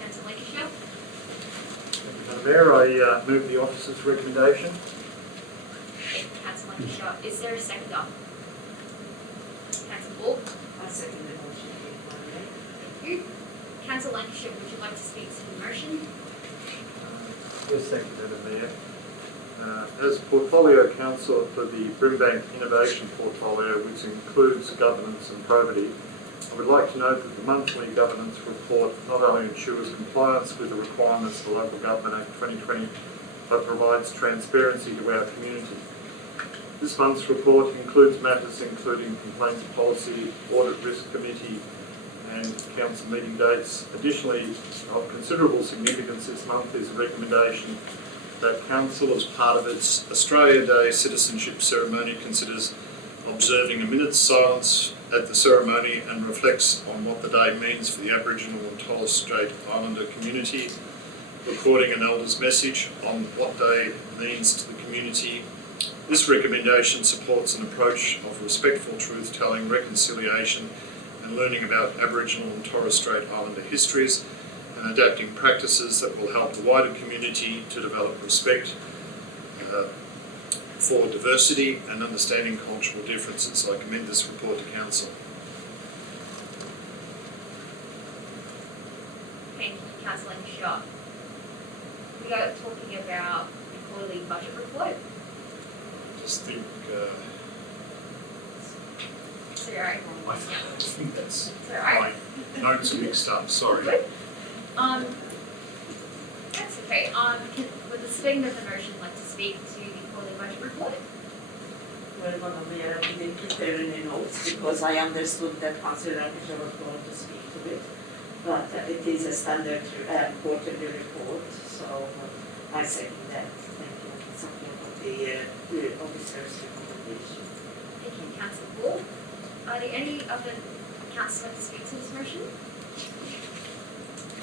Councillor Lancashire? Madam Mayor, I move the officer's recommendation. Thank you, Councillor Lancashire. Is there a seconder? Councillor Ball? I second the motion, Madam Mayor. Thank you. Councillor Lancashire, would you like to speak to the motion? Yes, thank you, Madam Mayor. As Portfolio Councillor for the Brimbank Innovation Portfolio, which includes governance and probity, I would like to note that the monthly governance report not only ensures compliance with the requirements of the Local Government Act 2020, but provides transparency to our community. This month's report includes matters including complaints policy, audit risk committee, and council meeting dates. Additionally, of considerable significance this month is a recommendation that council, as part of its Australia Day citizenship ceremony, considers observing a minute's silence at the ceremony and reflects on what the day means for the Aboriginal and Torres Strait Islander community, recording an elder's message on what day means to the community. This recommendation supports an approach of respectful truth-telling, reconciliation and learning about Aboriginal and Torres Strait Islander histories and adapting practices that will help the wider community to develop respect for diversity and understanding cultural differences. I commend this report to Council. Thank you, Councillor Shaw. We are talking about the quarterly budget report. Just think, So you're right. I think that's It's alright. my notes are mixed up, sorry. Good. That's okay. Would the speaker of the motion like to speak to the quarterly budget report? Well, Madam Mayor, I didn't prepare any notes because I understood that Councillor Lancashire was going to speak to it. But it is a standard quarterly report, so I second that. Thank you. Something of the officer's recommendation. Thank you, Councillor Ball. Are there any other councillors like to speak to this motion?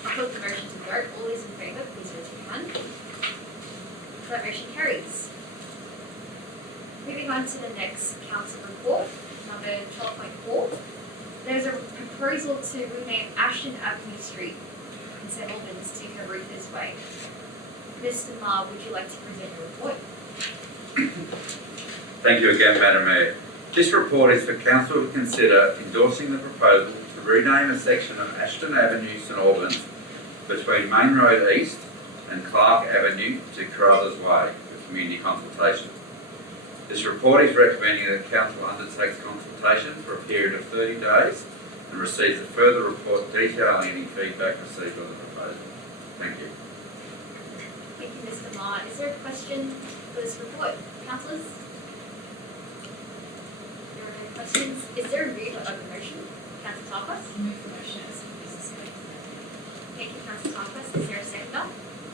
I put the motion to vote. All those in favour, please raise your hand. That motion carries. Moving on to the next council report, number 12.4. There's a proposal to rename Ashton Avenue Street in St Albans to Caruthers Way. Mr. Ma, would you like to present your report? Thank you again, Madam Mayor. This report is for Council to consider endorsing the proposal to rename a section of Ashton Avenue, St Albans, between Main Road East and Clark Avenue to Carruthers Way for community consultation. This report is recommending that Council undertakes consultation for a period of 30 days and receives a further report detailing any feedback received on the proposal. Thank you. Thank you, Mr. Ma. Is there a question for this report? Councillors? There are no questions. Is there a read of the motion? Councillor Tarpas? Move the motion as a business meeting. Thank you, Councillor Tarpas. Is there a seconder?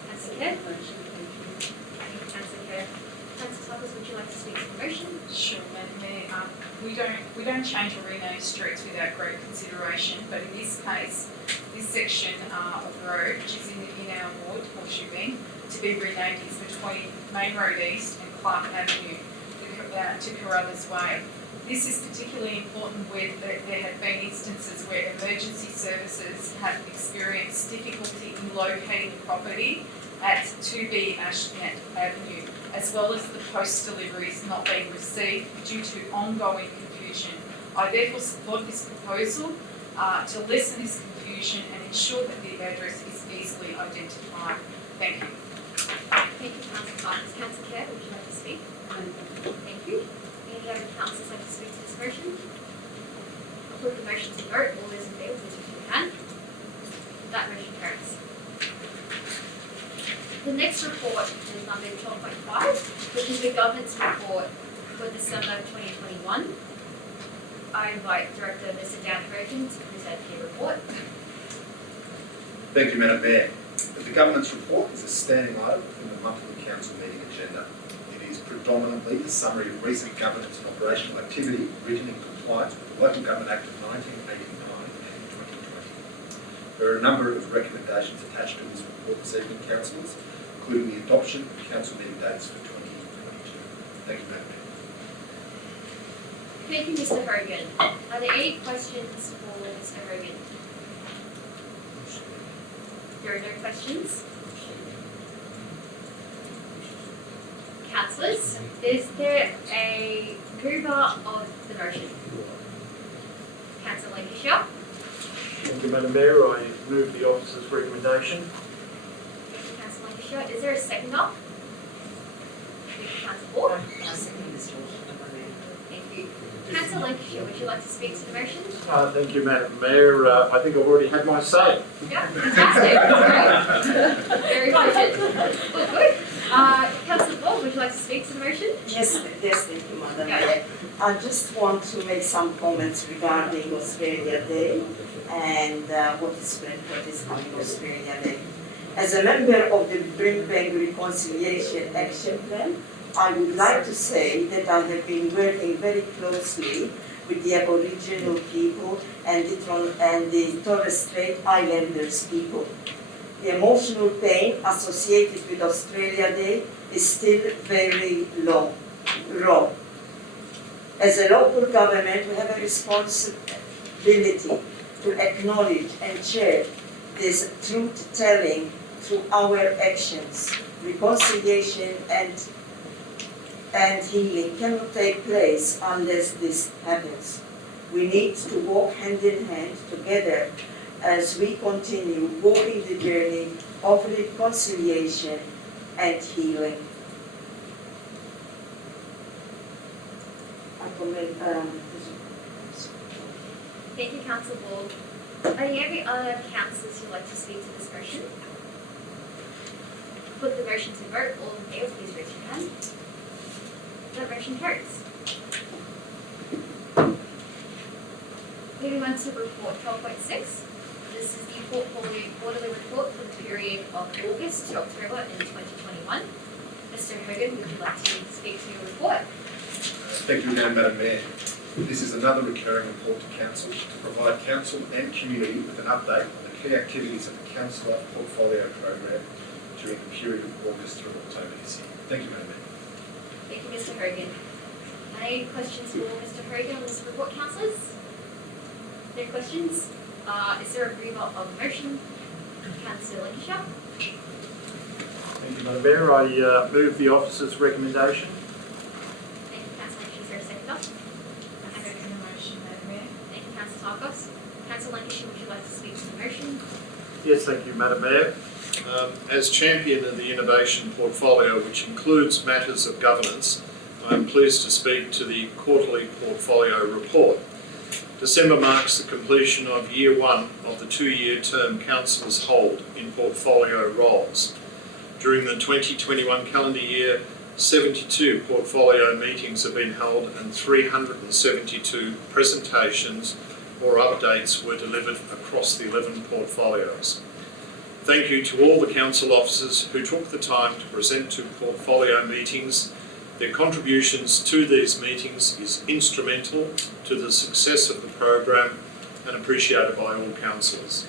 Councillor Kerr? Thank you, Councillor Kerr. Councillor Tarpas, would you like to speak to the motion? Sure, Madam Mayor. We don't change or rename streets without great consideration, but in this case, this section of the road, which is in our ward, Horseshoe Bend, to be renamed is between Main Road East and Clark Avenue to Carruthers Way. This is particularly important where there have been instances where emergency services have experienced difficulty in locating the property at 2B Ashton Avenue, as well as the post deliveries not being received due to ongoing confusion. I therefore support this proposal to lessen this confusion and ensure that the address is easily identified. Thank you. Thank you, Councillor Tarpas. Councillor Kerr, would you like to speak? Thank you. Any other councillors like to speak to this motion? I'll put the motion to vote. All those in favour, please raise your hand. That motion carries. The next report is number 12.5, which is the governance report for December 2021. I invite Director Mr. Dan Hogan to present the report. Thank you, Madam Mayor. The governance report is a standing item in the monthly council meeting agenda. It is predominantly a summary of recent governance and operational activity written in compliance with the Local Government Act of 1989 and 2020. There are a number of recommendations attached to this report this evening, councillors, including the adoption of council meeting dates for 2022. Thank you, Madam Mayor. Thank you, Mr. Hogan. Are there any questions for Mr. Hogan? There are no questions. Councillors, is there a mover of the motion? Councillor Lancashire. Thank you, Madam Mayor. I move the officer's recommendation. Thank you, Councillor Lancashire. Is there a seconder? Thank you, Councillor Ball. I second this motion, Madam Mayor. Thank you. Councillor Lancashire, would you like to speak to the motion? Thank you, Madam Mayor. I think I've already had my say. Yeah, fantastic. Great. Very efficient. Well, good. Councillor Ball, would you like to speak to the motion? Yes, thank you, Madam Go Mayor. I just want to make some comments regarding Australia Day and what is coming Australia Day. As a member of the Brisbane Reconciliation Action Plan, I would like to say that I have been working very closely with the Aboriginal people and the Torres Strait Islanders people. The emotional pain associated with Australia Day is still very raw. As a local government, we have a responsibility to acknowledge and share this truth-telling through our actions. Reconciliation and healing cannot take place unless this happens. We need to walk hand in hand together as we continue walking the journey of reconciliation and healing. Thank you, Councillor Ball. Are there any other councillors who'd like to speak to this motion? Put the motion to vote. All in favour, please raise your hand. That motion carries. Moving on to report 12.6. This is the portfolio quarterly report for the period of August to October in 2021. Mr. Hogan, would you like to speak to your report? Thank you again, Madam Mayor. This is another recurring report to Council to provide Council and community with an update on the key activities of the Councillor Portfolio Program during the period of August through October this year. Thank you, Madam Mayor. Thank you, Mr. Hogan. Any questions for Mr. Hogan on this report, councillors? No questions? Is there a mover of the motion? Councillor Lancashire. Thank you, Madam Mayor. I move the officer's recommendation. Thank you, Councillor Lancashire. Is there a seconder? I second the motion, Madam Mayor. Thank you, Councillor Tarkos. Councillor Lancashire, would you like to speak to the motion? Yes, thank you, Madam Mayor. As champion of the innovation portfolio, which includes matters of governance, I am pleased to speak to the quarterly portfolio report. December marks the completion of year one of the 2-year term councillors hold in portfolio roles. During the 2021 calendar year, 72 portfolio meetings have been held and 372 presentations or updates were delivered across the 11 portfolios. Thank you to all the council officers who took the time to present to portfolio meetings. Their contributions to these meetings is instrumental to the success of the program and appreciated by all councillors.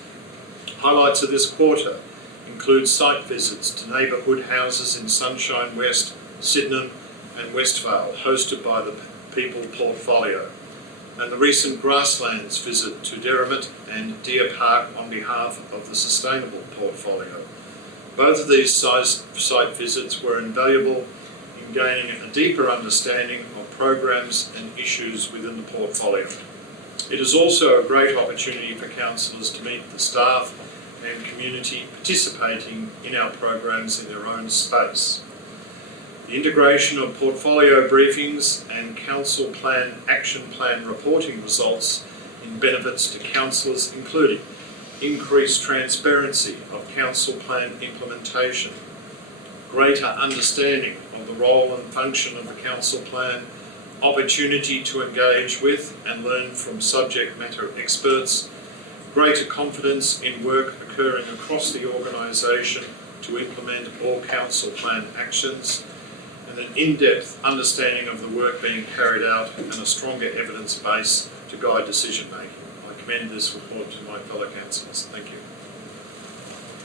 Highlights of this quarter include site visits to neighbourhood houses in Sunshine West, Sydenham and Westvale, hosted by the People Portfolio, and the recent Grasslands visit to Derrimut and Deer Park on behalf of the Sustainable Portfolio. Both of these site visits were invaluable in gaining a deeper understanding of programs and issues within the portfolio. It is also a great opportunity for councillors to meet the staff and community participating in our programs in their own space. The integration of portfolio briefings and council plan action plan reporting results in benefits to councillors, including increased transparency of council plan implementation, greater understanding of the role and function of the council plan, opportunity to engage with and learn from subject matter experts, greater confidence in work occurring across the organisation to implement all council plan actions, and an in-depth understanding of the work being carried out and a stronger evidence base to guide decision making. I commend this report to my fellow councillors. Thank you.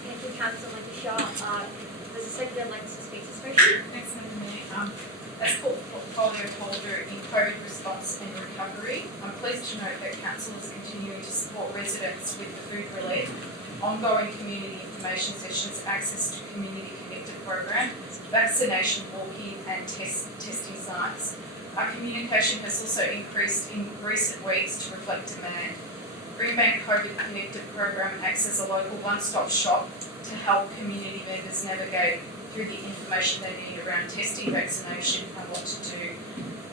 Thank you, Councillor Lancashire. Does the Secretary like to speak to this motion? Thanks, Madam Mayor. As portfolio holder in COVID response and recovery, I'm pleased to note that Council is continuing to support residents with the food relief, ongoing community information sessions, access to community connected program, vaccination walk-in and testing sites. Our communication has also increased in recent weeks to reflect demand. Greenbank COVID Connected program acts as a local one-stop shop to help community members navigate through the information they need around testing, vaccination and what to do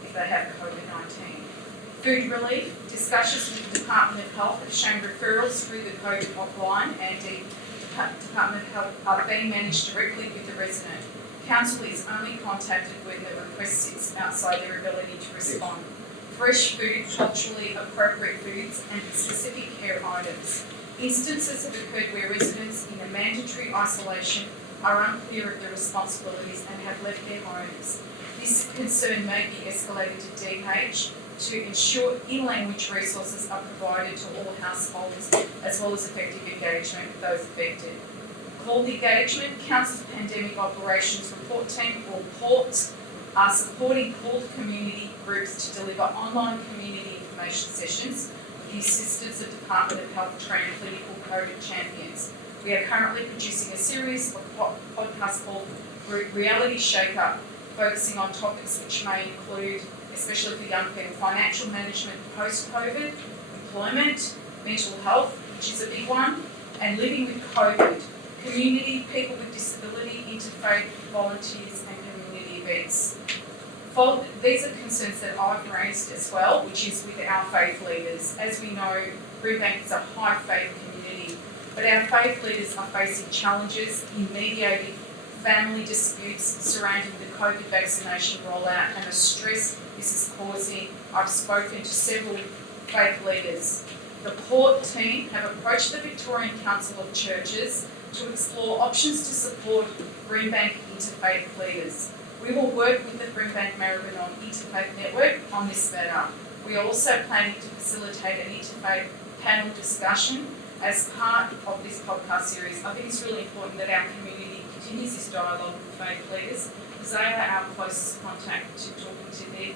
if they have COVID-19. Food relief, discussions with the Department of Health have shown referrals through the COVID hotline and the Department of Health are being managed directly with the resident. Council is only contacted when the request sits outside their ability to respond. Fresh food, culturally appropriate foods and specific care items. Instances have occurred where residents in a mandatory isolation are unclear of their responsibilities and have left their homes. This concern may be escalated to DH to ensure in-language resources are provided to all households, as well as effective engagement with those affected. Call the Engagement Council's Pandemic Operations Report Team, or PORT, are supporting called community groups to deliver online community information sessions with the assistance of Department of Health trained clinical COVID champions. We are currently producing a series of podcasts called Reality Shake-Up, focusing on topics which may include, especially for young people, financial management post-COVID, employment, mental health, which is a big one, and living with COVID, community, people with disability, interfaith, volunteers and community events. These are concerns that I've raised as well, which is with our faith leaders. As we know, Brimbank is a high faith community, but our faith leaders are facing challenges in mediating family disputes surrounding the COVID vaccination rollout and the stress this is causing. I've spoken to several faith leaders. The PORT team have approached the Victorian Council of Churches to explore options to support Brimbank interfaith leaders. We will work with the Brimbank Maribyrnong Interfaith Network on this matter. We are also planning to facilitate an interfaith panel discussion as part of this podcast series. I think it's really important that our community continues this dialogue with faith leaders, because they are our closest contact to talking to their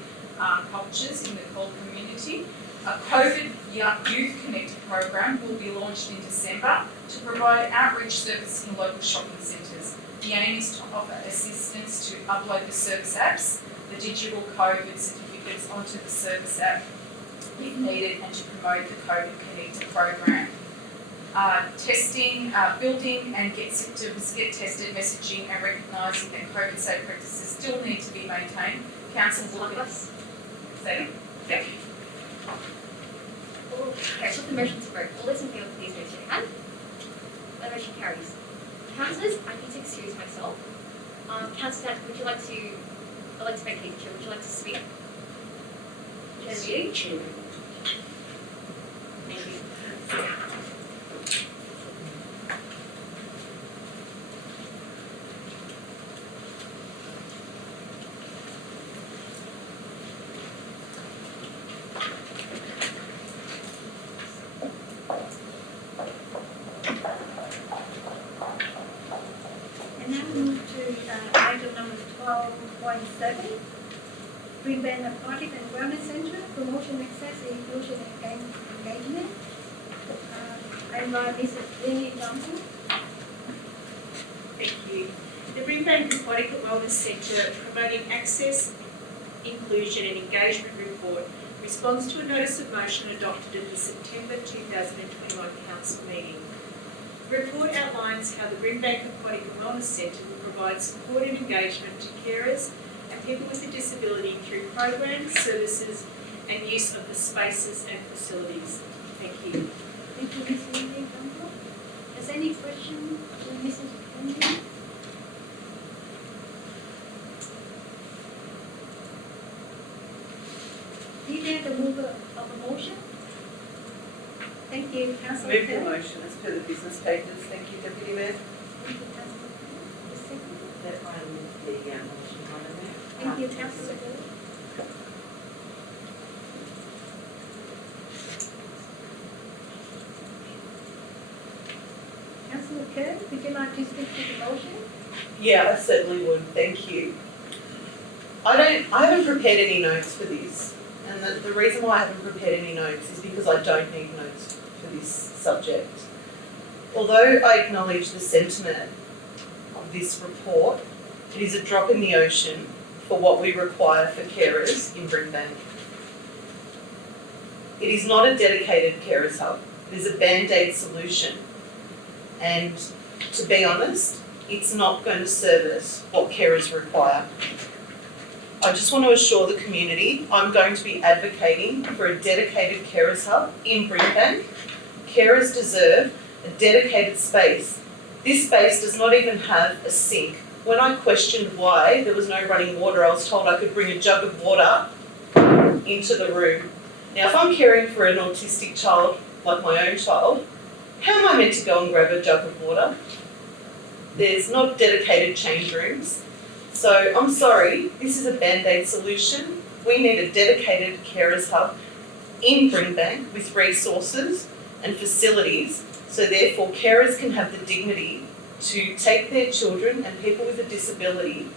cultures in the CALD community. A COVID Youth Connect program will be launched in December to provide outreach service in local shopping centres. The aim is to offer assistance to upload the service apps, the digital COVID certificates onto the service app if needed, and to promote the COVID Connect program. Testing, building and get symptoms, get tested messaging and recognising that COVID safe practices still need to be maintained. Council will look at second. Yeah. Okay, put the motion to vote. All those in favour, please raise your hand. The motion carries. Councillors, I need to excuse myself. Councillor Dan, would you like to, I'd like to make a picture. Would you like to speak? Chair meeting? Thank you. And now we move to item number 12.7, Brimbank Aquatic and Wellness Centre, promotion, access, inclusion and engagement. I invite Mrs. Lily Johnson. Thank you. The Brimbank Aquatic Wellness Centre promoting access, inclusion and engagement report responds to a notice of motion adopted at the September 2021 council meeting. The report outlines how the Brimbank Aquatic Wellness Centre will provide support and engagement to carers and people with a disability through programs, services and use of the spaces and facilities. Thank you. Thank you, Mrs. Lily Johnson. Is there any question to Mrs. Kennedy? Detail the mover of the motion. Thank you, Councillor Move the Kerr. motion as per the business papers. Thank you, Deputy Mayor. Thank you, Councillor Kerr. The second. That one with the motion on there. Thank you, Councillor Kerr. Councillor Kerr, would you like to speak to the motion? Yeah, I certainly would. Thank you. I haven't prepared any notes for this. And the reason why I haven't prepared any notes is because I don't need notes for this subject. Although I acknowledge the sentiment of this report, it is a drop in the ocean for what we require for carers in Brimbank. It is not a dedicated carers hub. It is a band-aid solution. And to be honest, it's not going to service what carers require. I just want to assure the community I'm going to be advocating for a dedicated carers hub in Brimbank. Carers deserve a dedicated space. This space does not even have a sink. When I questioned why there was no running water, I was told I could bring a jug of water into the room. Now, if I'm caring for an autistic child like my own child, how am I meant to go and grab a jug of water? There's not dedicated change rooms. So I'm sorry, this is a Band-Aid solution. We need a dedicated carers hub in Brimbank with resources and facilities, so therefore carers can have the dignity to take their children and people with a disability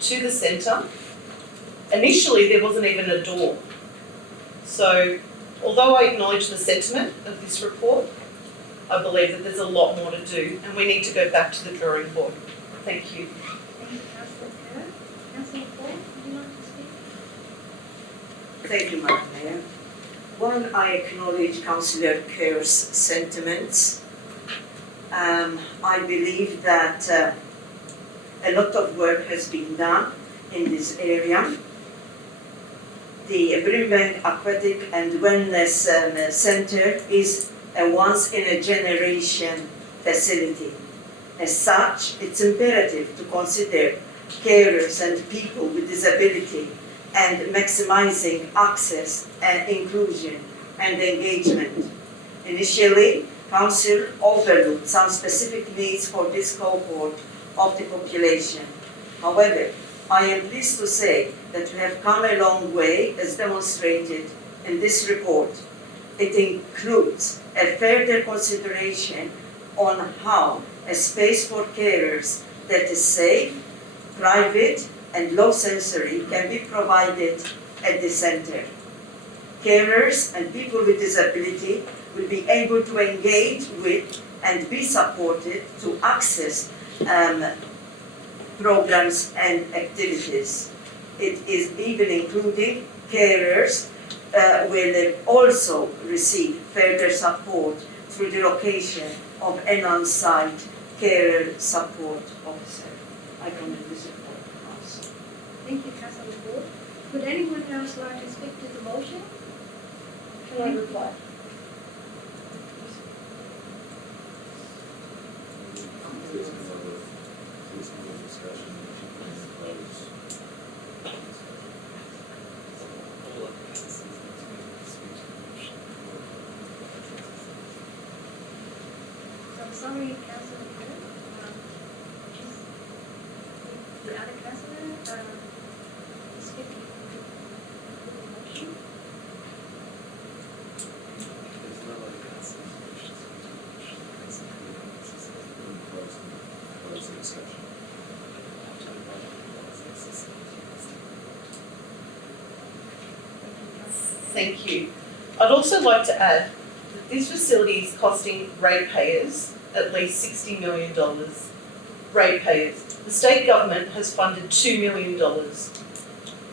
to the centre. Initially, there wasn't even a door. So, although I acknowledge the sentiment of this report, I believe that there's a lot more to do and we need to go back to the drawing board. Thank you. Thank you, Councillor Kerr. Councillor Paul, would you like to speak? Thank you, Madam Mayor. One, I acknowledge Councillor Kerr's sentiments. I believe that a lot of work has been done in this area. The Brimbank Aquatic and Wellness Centre is a once-in-a-generation facility. As such, it's imperative to consider carers and people with disability and maximizing access and inclusion and engagement. Initially, Council overlooked some specific needs for this cohort of the population. However, I am pleased to say that we have come a long way as demonstrated in this report. It includes a further consideration on how a space for carers that is safe, private, and low sensory can be provided at the centre. Carers and people with disability will be able to engage with and be supported to access programs and activities. It is even including carers will also receive further support through the location of an on-site carer support officer. I commend this report to Council. Thank you, Councillor Paul. Would anyone else like to speak to the motion? Shall I reply? Sorry, Councillor Kerr. The other councillor speaking to the motion. There's no other councillors who wish to speak to the motion. Close the discussion. Thank you. I'd also like to add that this facility is costing ratepayers at least $60 million. Ratepayers. The state government has funded $2 million.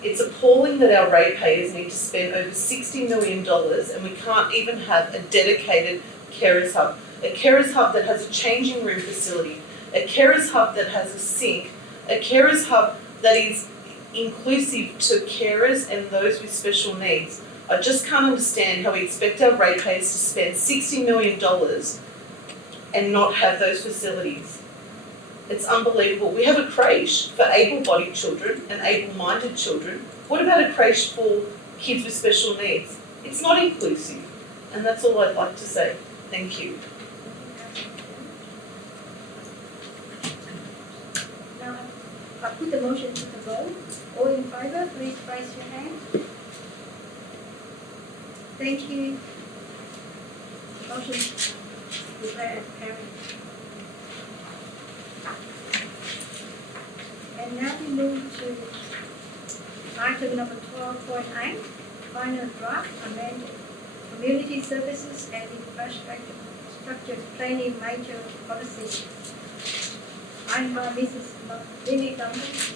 It's appalling that our ratepayers need to spend over $60 million and we can't even have a dedicated carers hub. A carers hub that has a changing room facility, a carers hub that has a sink, a carers hub that is inclusive to carers and those with special needs. I just can't understand how we expect our ratepayers to spend $60 million and not have those facilities. It's unbelievable. We have a creche for able-bodied children and able-minded children. What about a creche for kids with special needs? It's not inclusive. And that's all I'd like to say. Thank you. Now, I put the motion to the vote. All in favour, please raise your hand. Thank you. Motion declared carried. And now we move to item number 12.8, final draft amended community services and infrastructure planning major policy. I'm Mrs. Lily Duncan.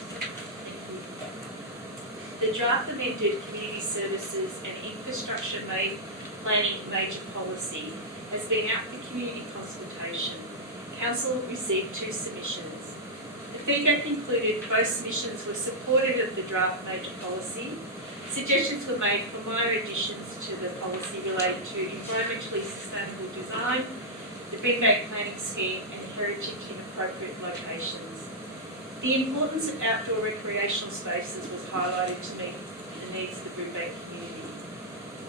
The draft amended community services and infrastructure planning major policy has been out for community consultation. Council received 2 submissions. The feedback included both submissions were supportive of the draft major policy. Suggestions were made for minor additions to the policy relating to environmentally sustainable design, the Brimbank planning scheme and heritage in appropriate locations. The importance of outdoor recreational spaces was highlighted to meet the needs of the Brimbank community.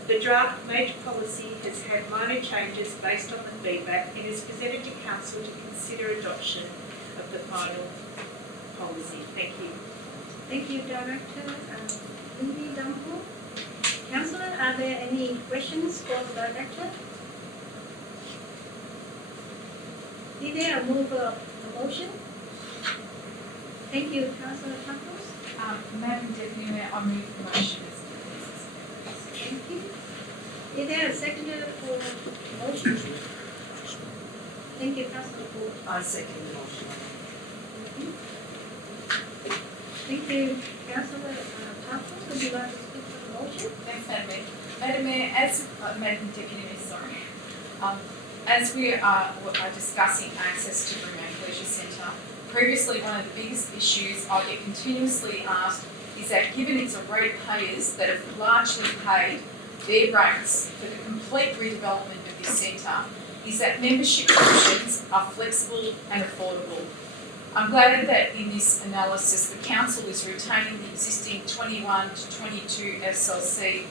The draft major policy has had minor changes based on the feedback and is presented to Council to consider adoption of the final policy. Thank you. Thank you, Director Lindy Dunkel. Councillor, are there any questions for the Director? Is there a mover of the motion? Thank you, Councillor Chuckles. Madam Deputy Mayor, I move the motion as Thank you. Is there a seconder for the motion? Thank you, Councillor Ford. I second the motion. Thank you, Councillor Chuckles. Would you like to speak for the motion? Thanks, Madam Mayor. Madam Mayor, Madam Deputy Mayor, sorry. As we are discussing access to Brimbank Leisure Centre, previously one of the biggest issues I get continuously asked is that given it's a ratepayers that have largely paid their rates for the complete redevelopment of this centre, is that membership options are flexible and affordable. I'm glad that in this analysis the Council is retaining the existing 21 to 22 SLC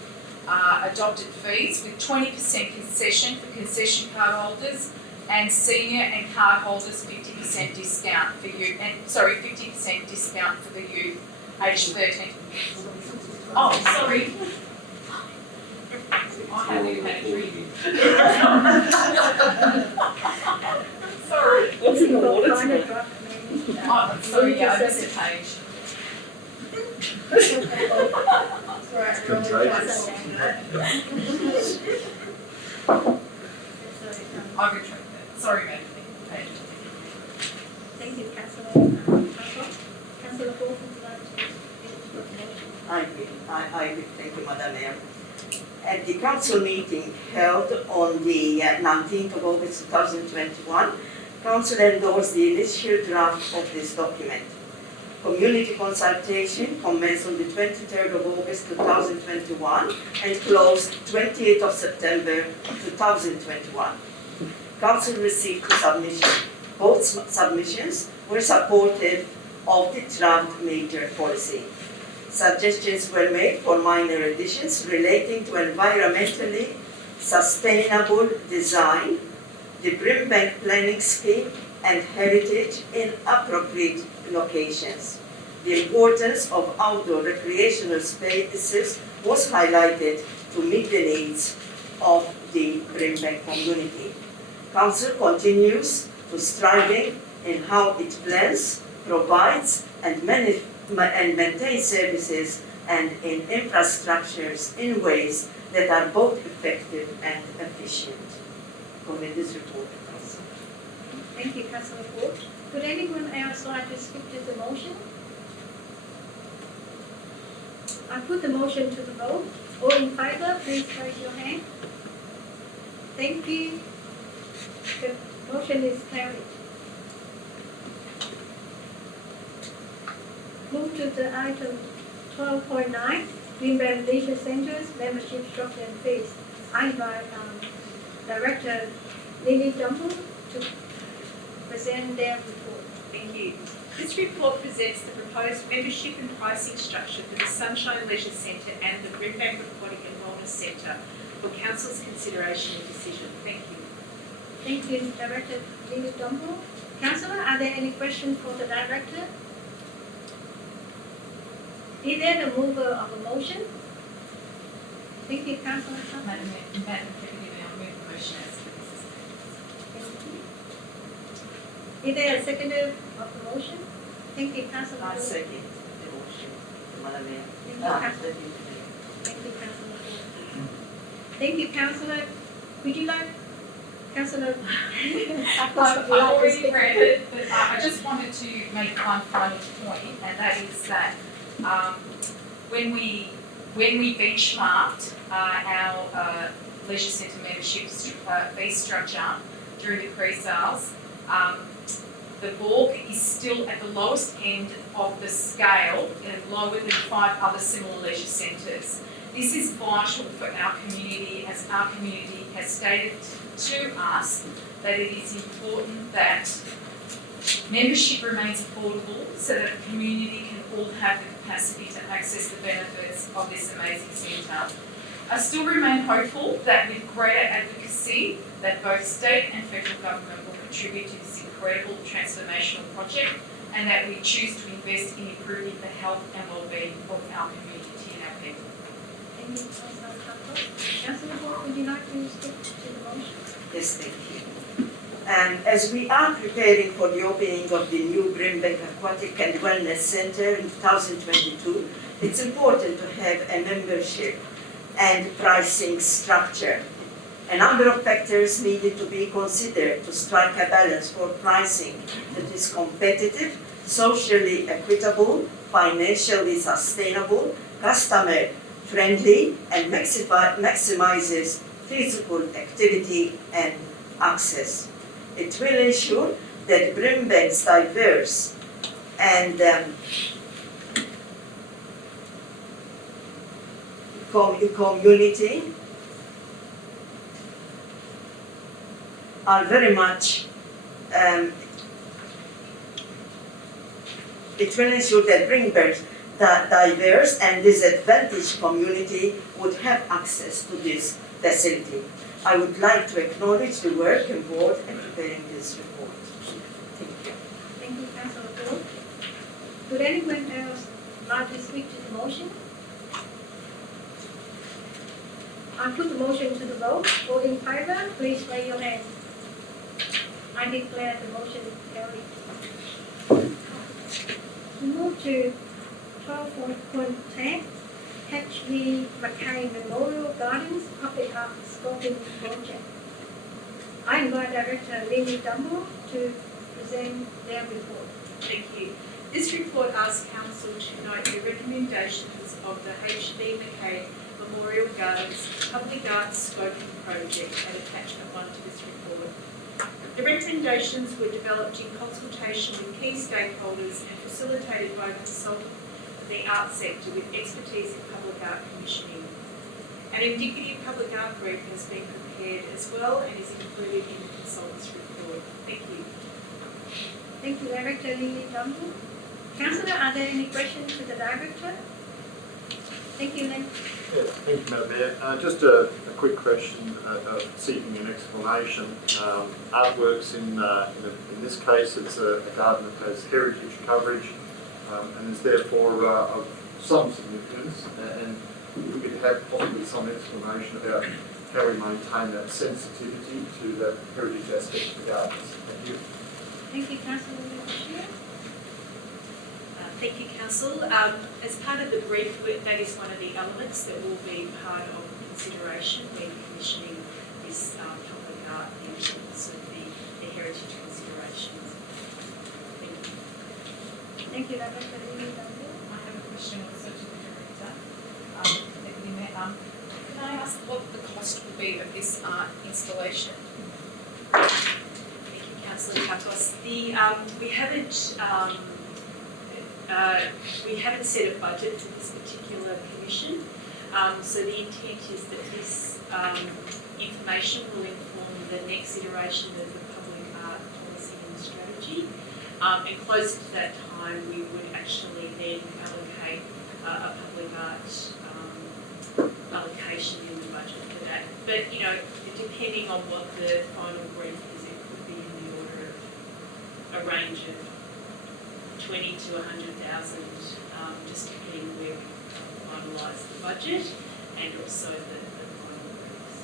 adopted fees with 20% concession for concession card holders and senior and card holders 50% discount for you, and 50% discount for the youth aged 13. Oh, sorry. I haven't had a dream. Sorry. What's in the water? Oh, sorry, yeah, I missed a page. It's contagious. I retract that. Sorry, Madam Mayor. Thank you, Councillor Chuckles. Councillor Ford, would you like to speak for the motion? I will. Thank you, Madam Mayor. At the council meeting held on the 19th of August 2021, council endorsed the initial draft of this document. Community consultation commenced on the 23rd of August 2021 and closed 28th of September 2021. Council received two submissions. Both submissions were supportive of the draft major policy. Suggestions were made for minor additions relating to environmentally sustainable design, the Brimbank planning scheme, and heritage in appropriate locations. The importance of outdoor recreational spaces was highlighted to meet the needs of the Brimbank community. Council continues to striving in how it plans, provides, and maintains services and in infrastructures in ways that are both effective and efficient. Comment this report, Council. Thank you, Councillor Ford. Would anyone else like to speak to the motion? I put the motion to the vote. All in favour, please raise your hand. Thank you. The motion is carried. Move to the item 12.9, Brimbank Leisure Centres membership structure and fees. I invite Director Lily Dunkel to present their report. Thank you. This report presents the proposed membership and pricing structure for the Sunshine Leisure Centre and the Brimbank Aquatic and Wellness Centre for Council's consideration and decision. Thank you. Thank you, Director Lily Dunkel. Councillor, are there any questions for the Director? Is there the mover of a motion? Thank you, Councillor. Madam Deputy Mayor, I move the motion as Thank you. Is there a seconder of the motion? Thank you, Councillor. I second the motion, Madam Mayor. Thank you, Councillor. Thank you, Councillor. Thank you, Councillor. Would you like, Councillor? I've already read it, but I just wanted to make one final point, and that is that when we benchmarked our leisure centre membership fee structure during the pre-sales, the Borg is still at the lowest end of the scale and lower than 5 other similar leisure centres. This is vital for our community, as our community has stated to us that it is important that membership remains affordable so that the community can all have the capacity to access the benefits of this amazing centre. I still remain hopeful that with greater advocacy, that both state and federal government will contribute to this incredible transformational project, and that we choose to invest in improving the health and well-being of our community and our people. Thank you, Councillor Campbell. Councillor Hall, would you like to speak to the motion? Yes, thank you. As we are preparing for the opening of the new Brimbank Aquatic and Wellness Centre in 2022, it's important to have a membership and pricing structure. A number of factors needed to be considered to strike a balance for pricing that is competitive, socially equitable, financially sustainable, customer friendly, and maximizes physical activity and access. It will ensure that Brimbank's diverse and community are very much, it will ensure that Brimbank's diverse and disadvantaged community would have access to this facility. I would like to acknowledge the work involved in preparing this report. Thank you. Thank you, Councillor Hall. Would anyone else like to speak to the motion? I put the motion to the vote. All in favour, please raise your hand. I declare the motion carried. We move to 12.10, H.V. Mackay Memorial Gardens Public Art Sculpting Project. I invite Director Lily Dumble to present their report. Thank you. This report asks Council to note the recommendations of the H.V. Mackay Memorial Gardens Public Arts Scoping Project and attachment 1 to this report. The recommendations were developed in consultation with key stakeholders and facilitated by a consultant of the arts sector with expertise in public art commissioning. An indicative public art brief has been prepared as well and is included in the consultant's report. Thank you. Thank you, Director Lily Dumble. Councillor, are there any questions to the Director? Thank you, Lynn. Yeah, thank you, Madam Mayor. Just a quick question seeking an explanation. Artworks in this case, it's a garden that has heritage coverage and is therefore of some significance. And if we could have possibly some explanation about how we maintain that sensitivity to that heritage aspect of the gardens. Thank you. Thank you, Councillor Bashir. Thank you, Council. As part of the brief, that is one of the elements that will be part of consideration when commissioning this public art in terms of the heritage considerations. Thank you. Thank you, Director Lily Dumble. I have a question also to the Director. Deputy Mayor, can I ask what the cost will be of this art installation? Thank you, Councillor Katos. We haven't set a budget for this particular commission, so the intent is that this information will inform the next iteration of the public art policy and strategy. And closer to that time, we would actually then allocate a public art allocation in the budget for that. But depending on what the final brief is, it could be in the order of a range of 20 to 100,000, just depending where we finalise the budget and also the final briefs.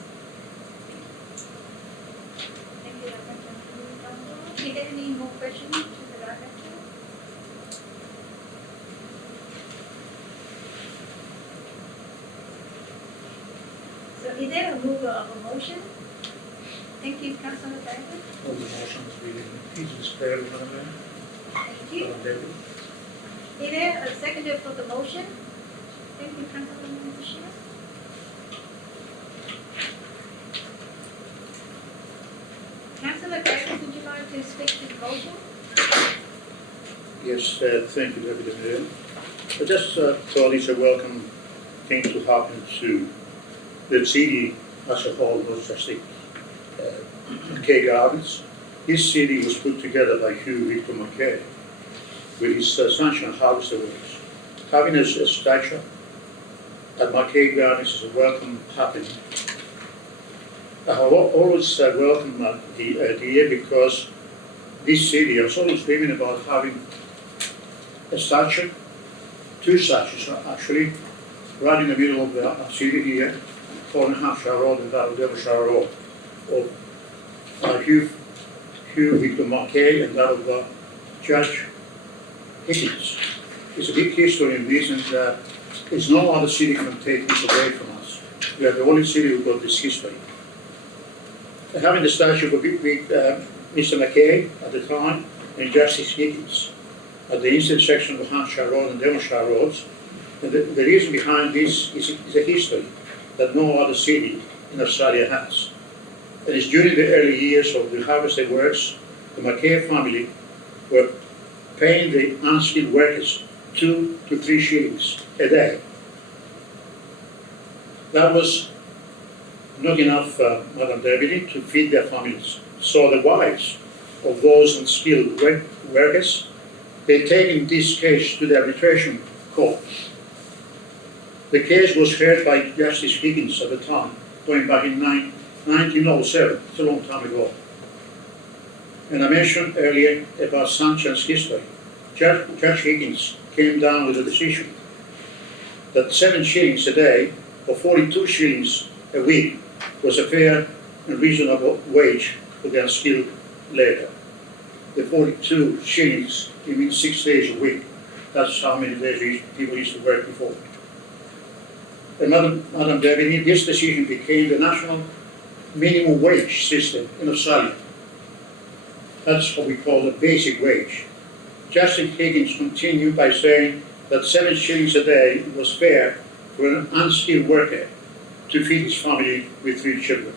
Thank you, Director Lily Dumble. Is there any more questions to the Director? So is there a mover of a motion? Thank you, Councillor David. All the motions being declared, Madam Mayor. Thank you. Madam Deputy. Is there a seconder for the motion? Thank you, Councillor Bashir. Councillor David, would you like to speak to the motion? Yes, thank you, Deputy Mayor. I just thought it's a welcome thing to happen to the city as a whole, not just the Mackay Gardens. This city was put together by Hugh Victor Mackay with his Sunshine Harvester Works. Having a statue at Marquee Gardens is a welcome happening. I have always welcomed the idea because this city, I was always dreaming about having a statue, two statues actually, right in the middle of the city here, on Hampshire Road and Devonshire Road, of Hugh Victor Marquee and that of Judge Higgins. It's a big history in this, and there's no other city can take this away from us. We are the only city who got this history. Having the statue with Mr. McKay at the time and Justice Higgins at the intersection of Hampshire Road and Devonshire Roads, and the reason behind this is a history that no other city in Australia has. And it's during the early years of the harvesting works, the McKay family were paying the unskilled workers 2 to 3 shillings a day. That was not enough, Madam Deputy, to feed their families. So the wives of those unskilled workers, they're taking this case to the arbitration court. The case was heard by Justice Higgins at the time, going back in 1907, it's a long time ago. And I mentioned earlier about Sanchez history. Judge Higgins came down with a decision that 7 shillings a day or 42 shillings a week was a fair and reasonable wage for the unskilled labour. The 42 shillings, it means 6 days a week. That's how many days people used to work before. And Madam Deputy, this decision became the national minimum wage system in Australia. That's what we call the basic wage. Justice Higgins continued by saying that 7 shillings a day was fair for an unskilled worker to feed his family with 3 children.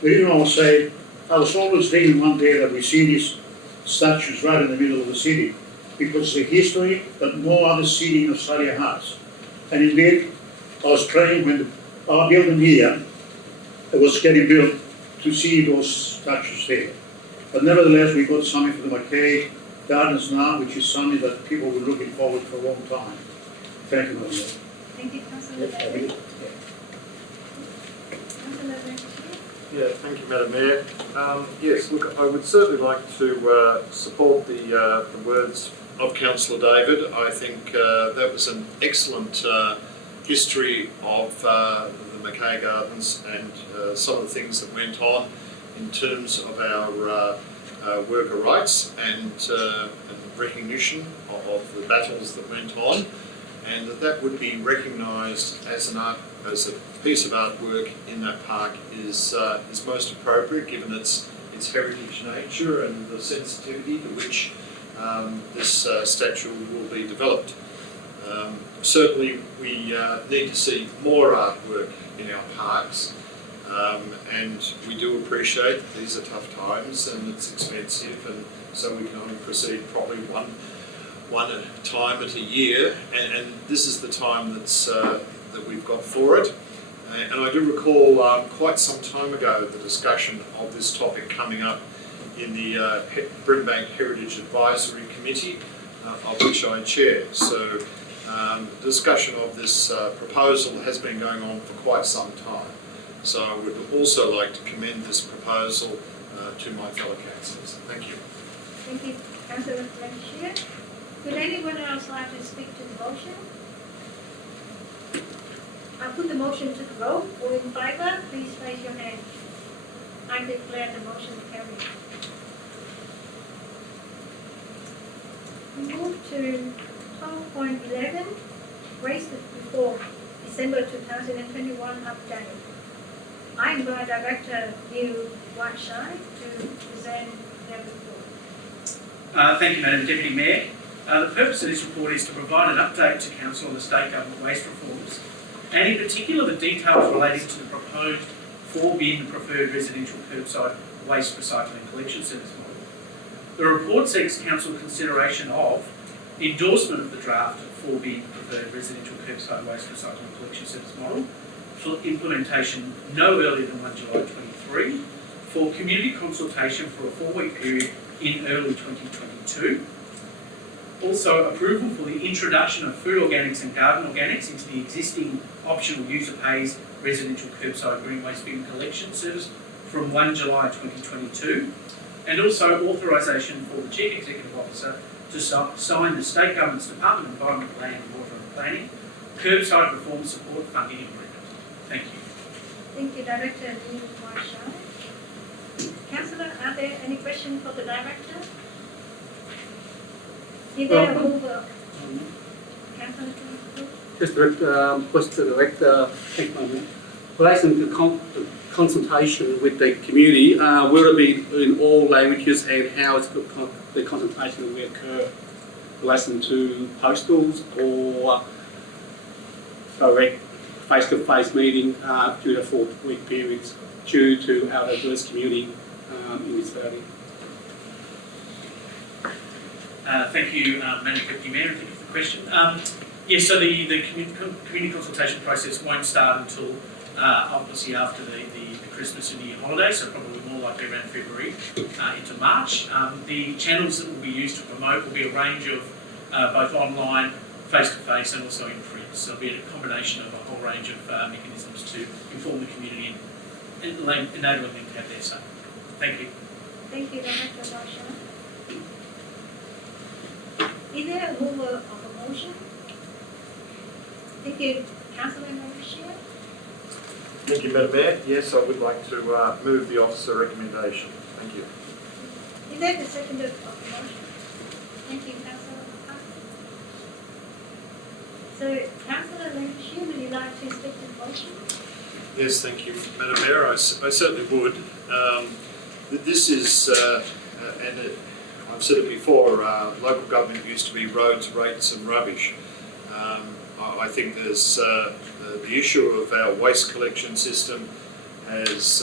The reason I will say, I was always thinking one day that we see these statues right in the middle of the city, because it's a history that no other city in Australia has. And indeed, I was praying when our building here was getting built to see those statues there. But nevertheless, we got something for the McKay Gardens now, which is something that people were looking forward for a long time. Thank you, Madam Mayor. Thank you, Councillor David. Councillor Bashir. Yeah, thank you, Madam Mayor. Yes, look, I would certainly like to support the words of Councillor David. I think that was an excellent history of the McKay Gardens and some of the things that went on in terms of our worker rights and recognition of the battles that went on, and that would be recognised as a piece of artwork in that park is most appropriate, given its heritage nature and the sensitivity to which this statue will be developed. Certainly we need to see more artwork in our parks, and we do appreciate that these are tough times and it's expensive, and so we can only proceed probably one time at a year, and this is the time that we've got for it. And I do recall quite some time ago the discussion of this topic coming up in the Brimbank Heritage Advisory Committee, of which I chair. So discussion of this proposal has been going on for quite some time. So I would also like to commend this proposal to my fellow councillors. Thank you. Thank you, Councillor Bashir. Would anyone else like to speak to the motion? I put the motion to the vote. All in favour, please raise your hand. I declare the motion carried. We move to 12.11, Waste Reform, December 2021 update. I invite Director Neil Whiteshine to present their report. Thank you, Madam Deputy Mayor. The purpose of this report is to provide an update to Council on the state government waste reforms, and in particular the details relating to the proposed 4-bin preferred residential curbside waste recycling collection service model. The report seeks Council consideration of endorsement of the draft 4-bin preferred residential curbside waste recycling collection service model for implementation no earlier than 1 July 23, for community consultation for a 4-week period in early 2022, Also, approval for the introduction of food organics and garden organics into the existing optional user pays residential curbside green waste bin collection service from 1 July 2022. And also authorisation for the Chief Executive Officer to sign the State Government's Department of Environment, Land, Water and Planning curbside reform support funding agreement. Thank you. Thank you, Director Lee Marshall. Councillor, are there any questions for the Director? Is there a mover? Councillor, Just request the Director, thank you, relation to the consultation with the community, will it be in all languages, and how is the consultation will occur in relation to postals or direct face-to-face meeting during the 4-week periods due to our diverse community in this valley? Thank you, Madam Deputy Mayor, and thank you for the question. Yes, so the community consultation process won't start until obviously after the Christmas and New Year holidays, so probably more likely around February into March. The channels that will be used to promote will be a range of both online, face-to-face and also in print. So it'll be a combination of a whole range of mechanisms to inform the community and enabling them to have their say. Thank you. thank you, Director Marshall. Is there a mover of a motion? Thank you, Councillor Bashir. Thank you, Madam Mayor. Yes, I would like to move the officer recommendation. Thank you. Is there the seconder of the motion? Thank you, Councillor McCarthy. So, Councillor Bashir, would you like to speak to the motion? Yes, thank you, Madam Mayor. I certainly would. This is, I've said it before, local government used to be roads, rates and rubbish. I think there's the issue of our waste collection system has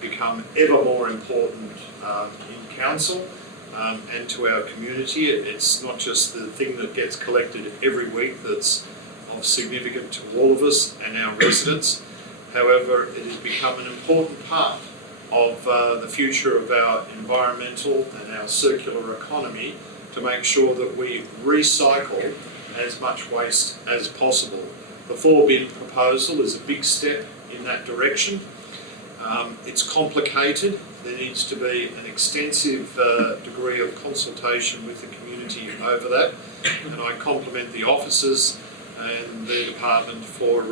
become ever more important in council and to our community. It's not just the thing that gets collected every week that's of significance to all of us and our residents. However, it has become an important part of the future of our environmental and our circular economy to make sure that we recycle as much waste as possible. The 4-bin proposal is a big step in that direction. It's complicated. There needs to be an extensive degree of consultation with the community over that, and I compliment the officers and their department for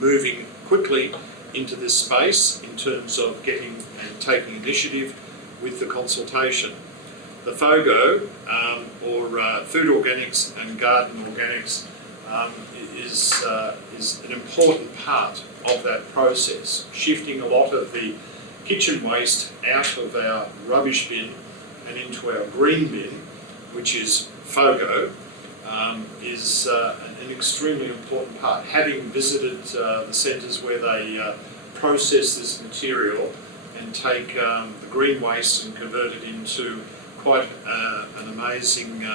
moving quickly into this space in terms of getting and taking initiative with the consultation. The FOGO, or Food Organics and Garden Organics, is an important part of that process, shifting a lot of the kitchen waste out of our rubbish bin and into our green bin, which is FOGO, is an extremely important part. Having visited the centres where they process this material and take the green waste and convert it into quite an amazing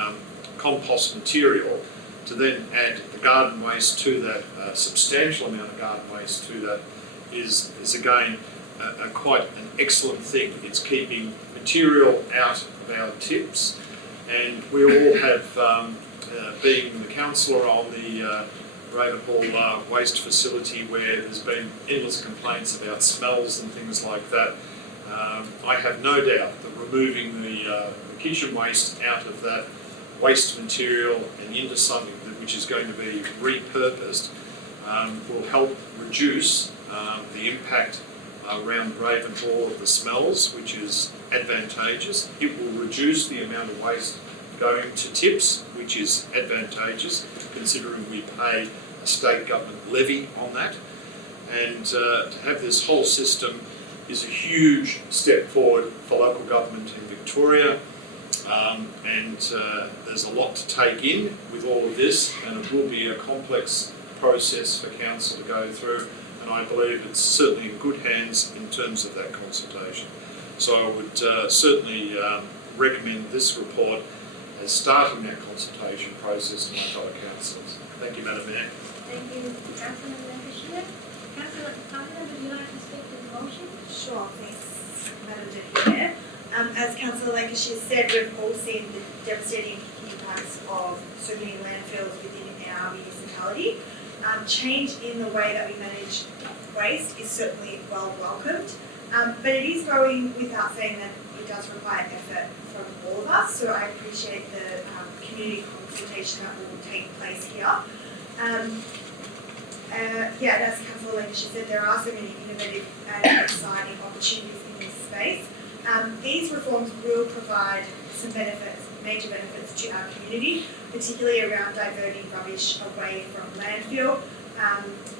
compost material, to then add the garden waste to that, substantial amount of garden waste to that, is again quite an excellent thing. It's keeping material out of our tips, and we all have, being the councillor on the Ravenhall waste facility, where there's been endless complaints about smells and things like that, I have no doubt that removing the kitchen waste out of that waste material and into something which is going to be repurposed will help reduce the impact around Ravenhall of the smells, which is advantageous. It will reduce the amount of waste going to tips, which is advantageous, considering we pay a state government levy on that. And to have this whole system is a huge step forward for local government in Victoria. And there's a lot to take in with all of this, and it will be a complex process for council to go through, and I believe it's certainly in good hands in terms of that consultation. So I would certainly recommend this report as starting that consultation process to my fellow councillors. Thank you, Madam Mayor. Thank you, Councillor Bashir. Councillor Carter, would you like to speak to the motion? Sure, thanks, Madam Deputy Mayor. As Councillor Lancashire said, we've all seen the devastating impacts of so many landfills within our municipality. Change in the way that we manage waste is certainly well welcomed, but it is going without saying that it does require effort from all of us, so I appreciate the community consultation that will take place here. And as Councillor Lancashire said, there are so many innovative and exciting opportunities in this space. These reforms will provide some benefits, major benefits to our community, particularly around diverting rubbish away from landfill,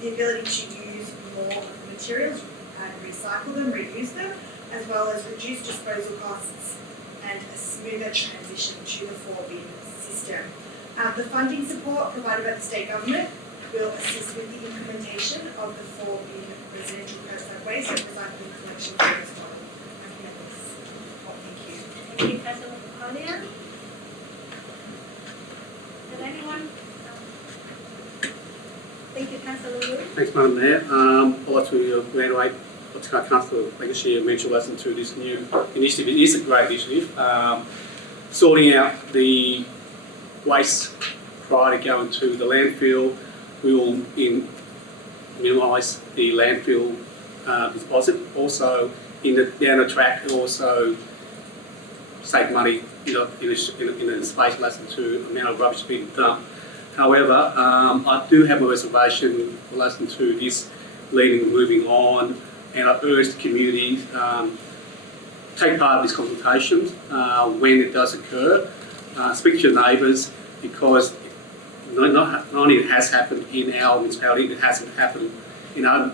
the ability to use more of the materials and recycle them, reuse them, as well as reduce disposal costs and a smoother transition to the 4-bin system. The funding support provided by the state government will assist with the implementation of the 4-bin residential curbside waste and recycling collection service model. Thank you. Thank you, Councillor Collier. Did anyone? Thank you, Councillor Wu. Thanks, Madam Mayor. I'd like to reiterate what Councillor Lancashire mentioned relating to this new initiative. It is a great initiative. Sorting out the waste prior to going to the landfill will minimise the landfill deposit. Also, down the track, it also save money in a space relating to the amount of rubbish being dumped. However, I do have a reservation relating to this moving on, and I urge the community take part in these consultations when it does occur. Speak to your neighbours, because not only it has happened in our municipality, it hasn't happened in other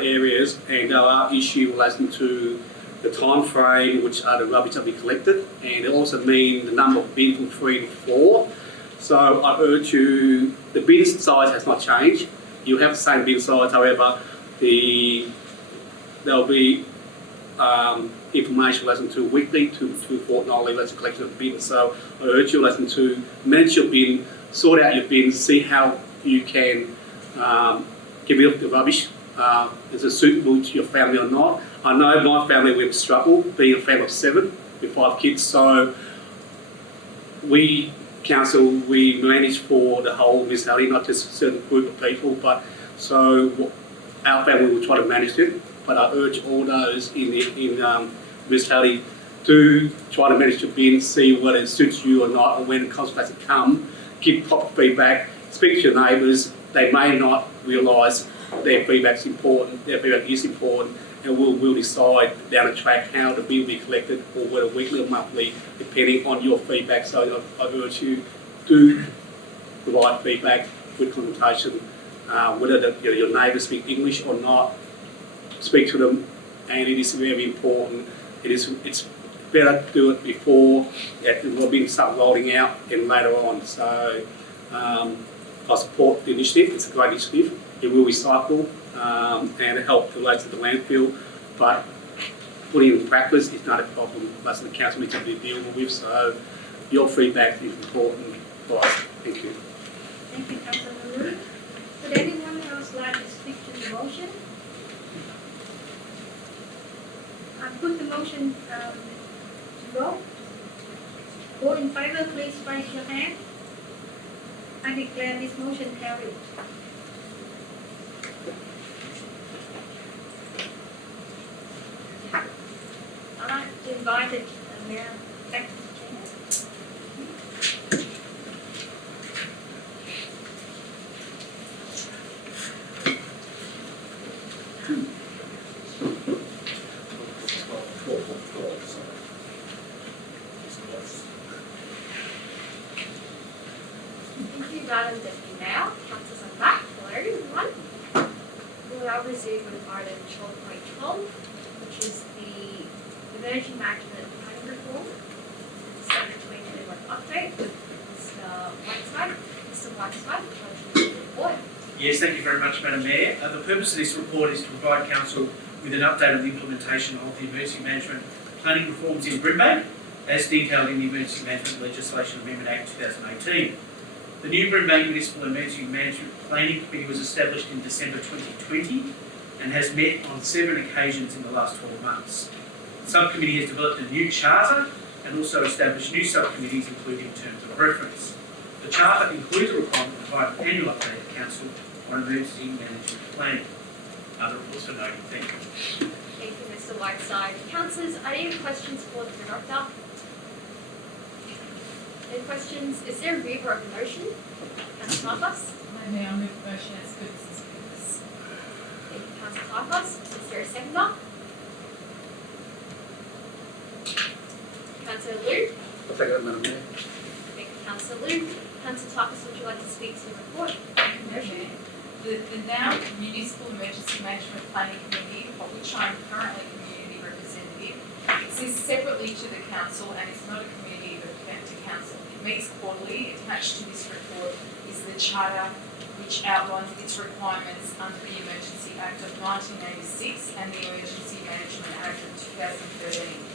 areas, and there are issues relating to the time frame which the rubbish will be collected, and it also means the number of bins from 3 to 4. So I urge you, the bin size has not changed. You have the same bin size, however, there'll be information relating to weekly to fortnightly relating to collection of bins. So I urge you relating to manage your bin, sort out your bins, see how you can get rid of the rubbish. Is it suitable to your family or not? I know my family, we've struggled, being a family of 7 with 5 kids, so we manage for the whole municipality, not just a certain group of people, but so our family will try to manage it. But I urge all those in municipality to try to manage your bin, see whether it suits you or not, and when the consultation come, give proper feedback, speak to your neighbours. They may not realise their feedback is important, and we'll decide down the track how the bin will be collected, or whether weekly or monthly, depending on your feedback. So I urge you to provide feedback with consultation, whether your neighbours speak English or not, speak to them, and it is very important. It's better to do it before the bin start rolling out and later on. So I support the initiative. It's a great initiative. It will recycle and help relate to the landfill, but putting it in practice is not a problem. That's the council needs to be dealing with. So your feedback is important for us. Thank you. Thank you, Councillor Wu. Would anyone else like to speak to the motion? I put the motion to vote. All in favour, please raise your hand. I declare this motion carried. I'd like to invite the Mayor back to the chair. Thank you, Madam Deputy Mayor. Councillors are back. Hello, everyone. We'll now resume with item 12.12, which is the emergency management planning reform. December 2021 update with Mr. Whiteside. Mr. Whiteside, would you like to read the report? Yes, thank you very much, Madam Mayor. The purpose of this report is to provide Council with an update of the implementation of the emergency management planning reforms in Brimbank, as detailed in the Emergency Management Legislation Amendment Act 2018. The new Brimbank Municipal Emergency Management Planning Committee was established in December 2020 and has met on 7 occasions in the last 12 months. Subcommittee has developed a new charter and also established new subcommittees, including terms of reference. The charter includes a requirement to provide an annual update to Council on emergency management planning. Other reports are noted. Thank you. Thank you, Mr. Whiteside. Councillors, are there any questions for the Director? Any questions? Is there a reader of the motion? Councillor Tarpas? Madam Mayor, I move the motion as per business purpose. Thank you, Councillor Tarpas. Is there a seconder? Councillor Liu? I'll take that, Madam Mayor. Thank you, Councillor Liu. Councillor Tarpas, would you like to speak to the report? Motion. The now Municipal Emergency Management Planning Committee, of which I am currently community representative, exists separately to the council and is not a committee but to council. It meets quarterly. Attached to this report is the charter which outlines its requirements under the Emergency Act of 1986 and the Emergency Management Act of 2013.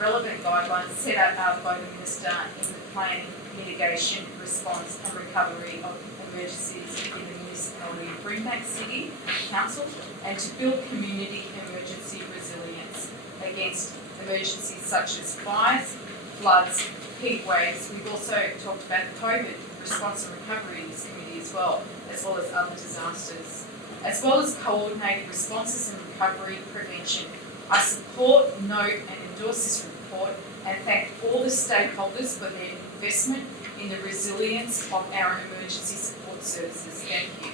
Relevant guidelines set out by the Minister in the planning, mitigation, response and recovery of emergencies in the municipality of Brimbank City Council and to build community emergency resilience against emergencies such as fires, floods, heat waves. We've also talked about the COVID response and recovery in this committee as well as other disasters, as well as coordinated responses and recovery prevention. I support, note and endorse this report and thank all the stakeholders for their investment in the resilience of our emergency support services. Thank you.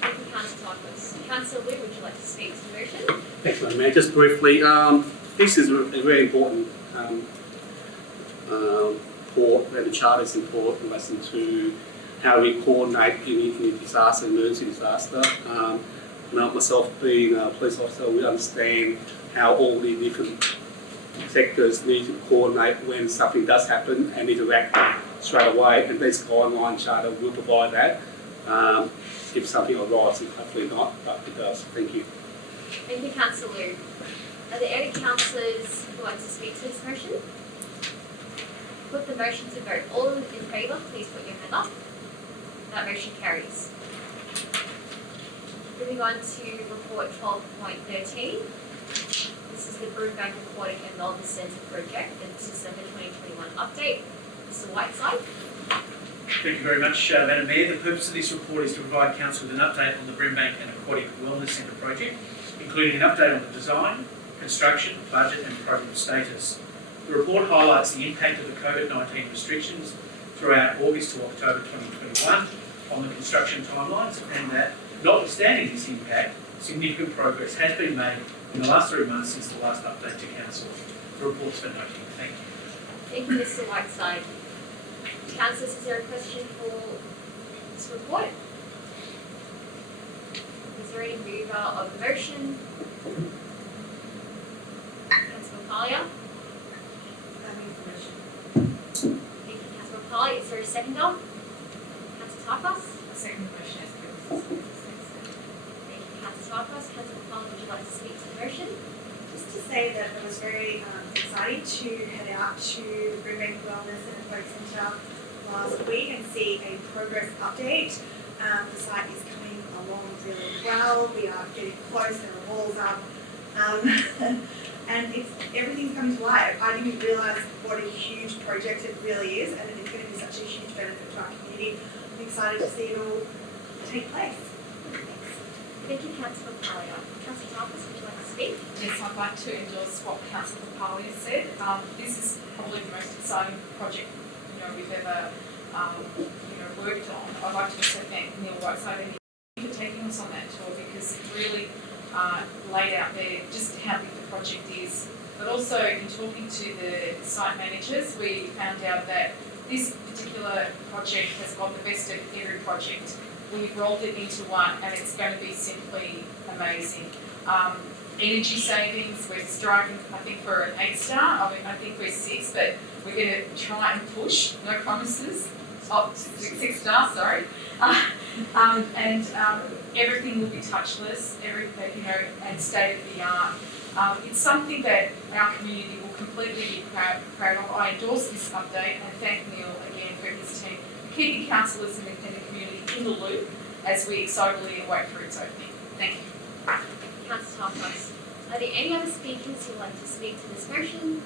Thank you, Councillor Tarpas. Councillor Liu, would you like to speak to the motion? Thanks, Madam Mayor. Just briefly, this is a very important report, and the charter is important in relation to how we coordinate in a disaster, emergency disaster. Myself being a police officer, we understand how all the different sectors need to coordinate when something does happen and need to act straight away, and this guideline charter will provide that. If something arises, hopefully not, but it does. Thank you. Thank you, Councillor Liu. Are there any councillors who would like to speak to this motion? Put the motion to vote. All in favour, please put your hand up. That motion carries. Moving on to report 12.13. This is the Brimbank Aquatic and Wellness Centre project, the December 2021 update. Mr. Whiteside. Thank you very much, Madam Mayor. The purpose of this report is to provide Council with an update on the Brimbank and Aquatic Wellness Centre project, including an update on the design, construction, budget and program status. The report highlights the impact of the COVID-19 restrictions throughout August to October 2021 on the construction timelines, and that, notwithstanding this impact, significant progress has been made in the last 3 months since the last update to Council. The report's for noting. Thank you. Thank you, Mr. Whiteside. Councillors, is there a question for this report? Is there any mover of the motion? Councillor Macaulay? Thank you, Councillor Macaulay. Is there a seconder? Councillor Tarpas? I second the motion as per business purpose. Thank you, Councillor Tarpas. Councillor Macaulay, would you like to speak to the motion? Just to say that it was very exciting to head out to Brimbank Wellness and Aquatic Centre last week and see a progress update. The site is coming along really well. We are getting close, there are walls up. And everything's coming to life. I didn't realise what a huge project it really is, and it's going to be such a huge benefit to our community. I'm excited to see it all take place. Thank you, Councillor Macaulay. Councillor Tarpas, would you like to speak? Yes, I'd like to endorse what Councillor Papali has said. This is probably the most exciting project we've ever worked on. I'd like to also thank Neil Whiteside and him for taking us on that tour, because it really laid out there just how big the project is. But also in talking to the site managers, we found out that this particular project has got the best of every project. We've rolled it into one and it's going to be simply amazing. Energy savings, we're striving, I think, for an 8-star. I think we're 6, but we're going to try and push, no promises. 6 stars, sorry. And everything will be touchless, and state of the art. It's something that our community will completely be proud of. I endorse this update and thank Neil again for his team, keeping councillors and the community in the loop as we excitedly await for its opening. Thank you. Councillor Tarpas. Are Are there any other speakers who'd like to speak to this motion?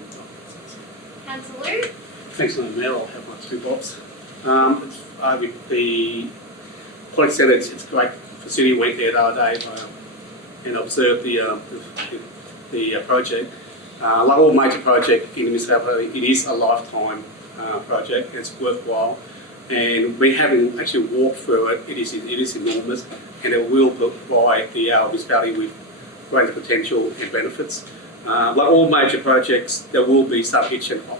Councillor Liu? Thanks, Madam Mayor. I'll have my two bops. With the Pollock Centre, it's a great facility. Went there the other day and observed the project. Like all major projects in the municipality, it is a lifetime project. It's worthwhile, and we haven't actually walked through it. It is enormous, and it will provide the municipality with greater potential and benefits. Like all major projects, there will be some hitch and hop,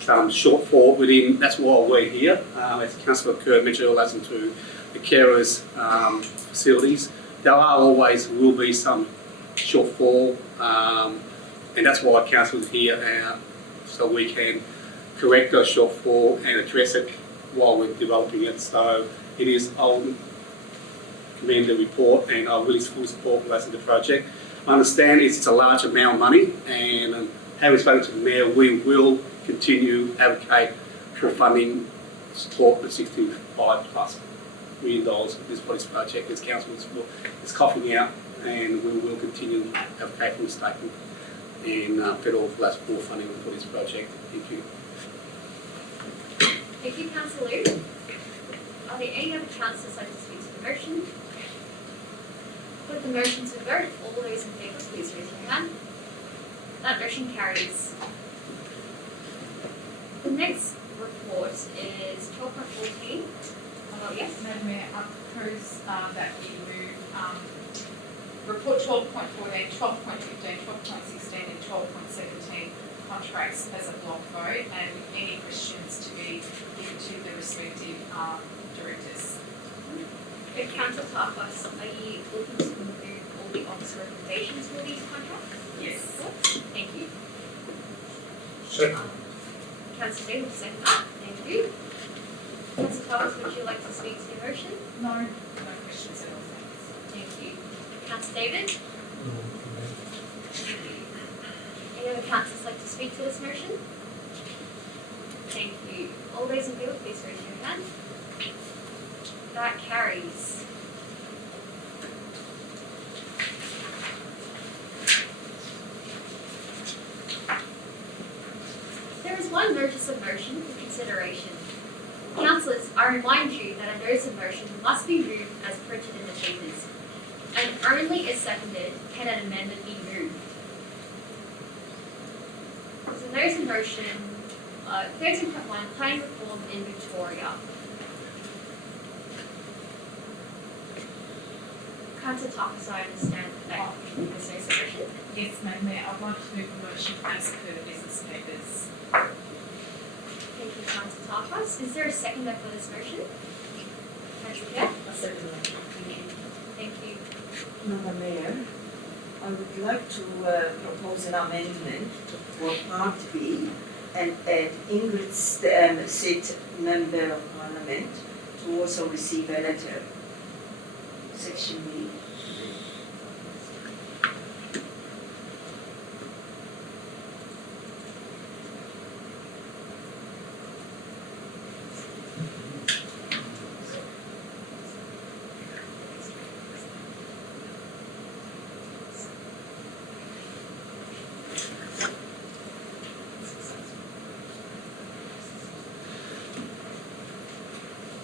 some shortfall within. That's why we're here. As Councillor Kerr mentioned, relating to the carers' facilities, there are always will be some shortfall, and that's why Council is here, so we can correct our shortfall and address it while we're developing it. So it is, I'll commend the report, and I really fully support relating to the project. I understand it's a large amount of money, and having spoken to the Mayor, we will continue to advocate for funding support the $65+ million of this project. This council is coughing out, and we will continue to advocate for the statement and federal plus more funding for this project. Thank you. Thank you, Councillor Liu. Are there any other councillors like to speak to the motion? Put the motion to vote. All those in favour, please raise your hand. That motion carries. The next report is 12.14. Yes? Madam Mayor, I propose that we move report 12.14, 12.15, 12.16 and 12.17 contracts as a block vote, and any questions to be given to the respective directors. Okay, Councillor Tarpas, are you looking to remove all the office recommendations for these contracts? Yes. Thank you. Second. Councillor Day will second that. Thank you. Councillor Tarpas, would you like to speak to the motion? No questions at all, thanks. Thank you. Councillor David? Thank you. Any other councillors like to speak to this motion? Thank you. All those in favour, please raise your hand. That carries. There is one notice of motion for consideration. Councillors, I remind you that a notice of motion must be moved as printed in the papers, and only if seconded can an amendment be moved. So notice of motion 13.1, planning reform in Victoria. Councillor Tarpas, I understand that there's no solution. Yes, Madam Mayor, I'd like to move the motion as per the business papers. Thank you, Councillor Tarpas. Is there a seconder for this motion? Councillor Kerr? I second the motion. Thank you. Madam Mayor, I would like to propose an amendment for Part B and add Ingrid Sid, Member of Parliament, to also receive a letter. Section B.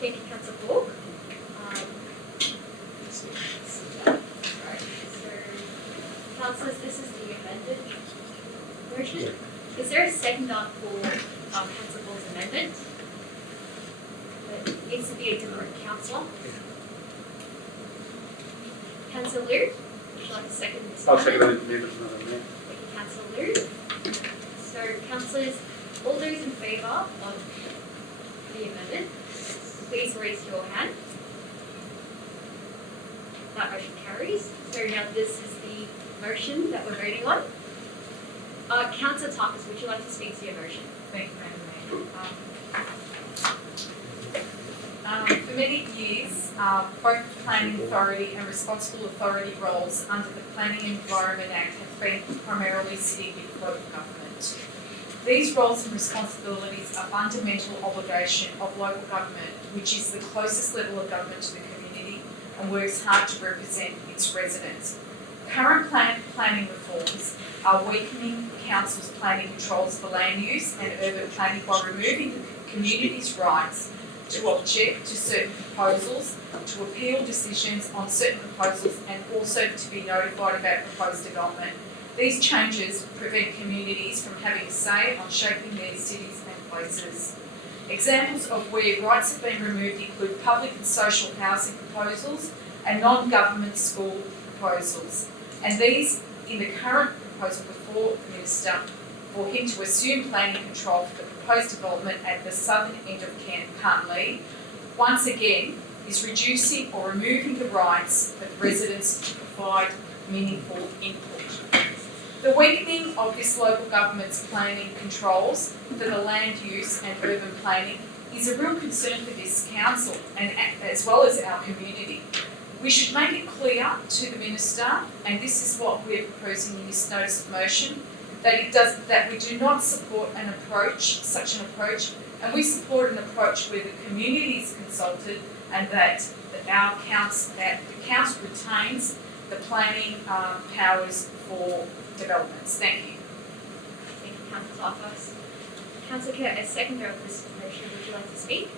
Thank you, Councillor Borg. Councillors, this is the amended motion. Is there a seconder for Councillor Borg's amendment? It needs to be a different councillor. Councillor Liu, would you like to second this I'll amendment? second that amendment, Madam Mayor. Thank you, Councillor Liu. So, councillors, all those in favour of the amendment, please raise your hand. That motion carries. So now this is the motion that we're voting on. Councillor Tarpas, would you like to speak to your motion? Thank you, Madam Mayor. For many years, both Planning Authority and Responsible Authority roles under the Planning and Environment Act have been primarily sitting with local government. These roles and responsibilities are fundamental obligation of local government, which is the closest level of government to the community and works hard to represent its residents. Current planning reforms are weakening council's planning controls for land use and urban planning by removing the community's rights to object to certain proposals, to appeal decisions on certain proposals, and also to be notified about proposed development. These changes prevent communities from having a say on shaping their cities and places. Examples of where rights have been removed include public and social housing proposals and non-government school proposals. And these, in the current proposal before the Minister, for him to assume planning control for the proposed development at the southern end of Cantley, once again is reducing or removing the rights of residents to provide meaningful input. The weakening of this local government's planning controls for the land use and urban planning is a real concern for this council and as well as our community. We should make it clear to the Minister, and this is what we're proposing in this notice of motion, that we do not support such an approach, and we support an approach where the community is consulted and that the council retains the planning powers for developments. Thank you. Thank you, Councillor Tarkos. Councillor Kerr, as seconder of this motion, would you like to speak?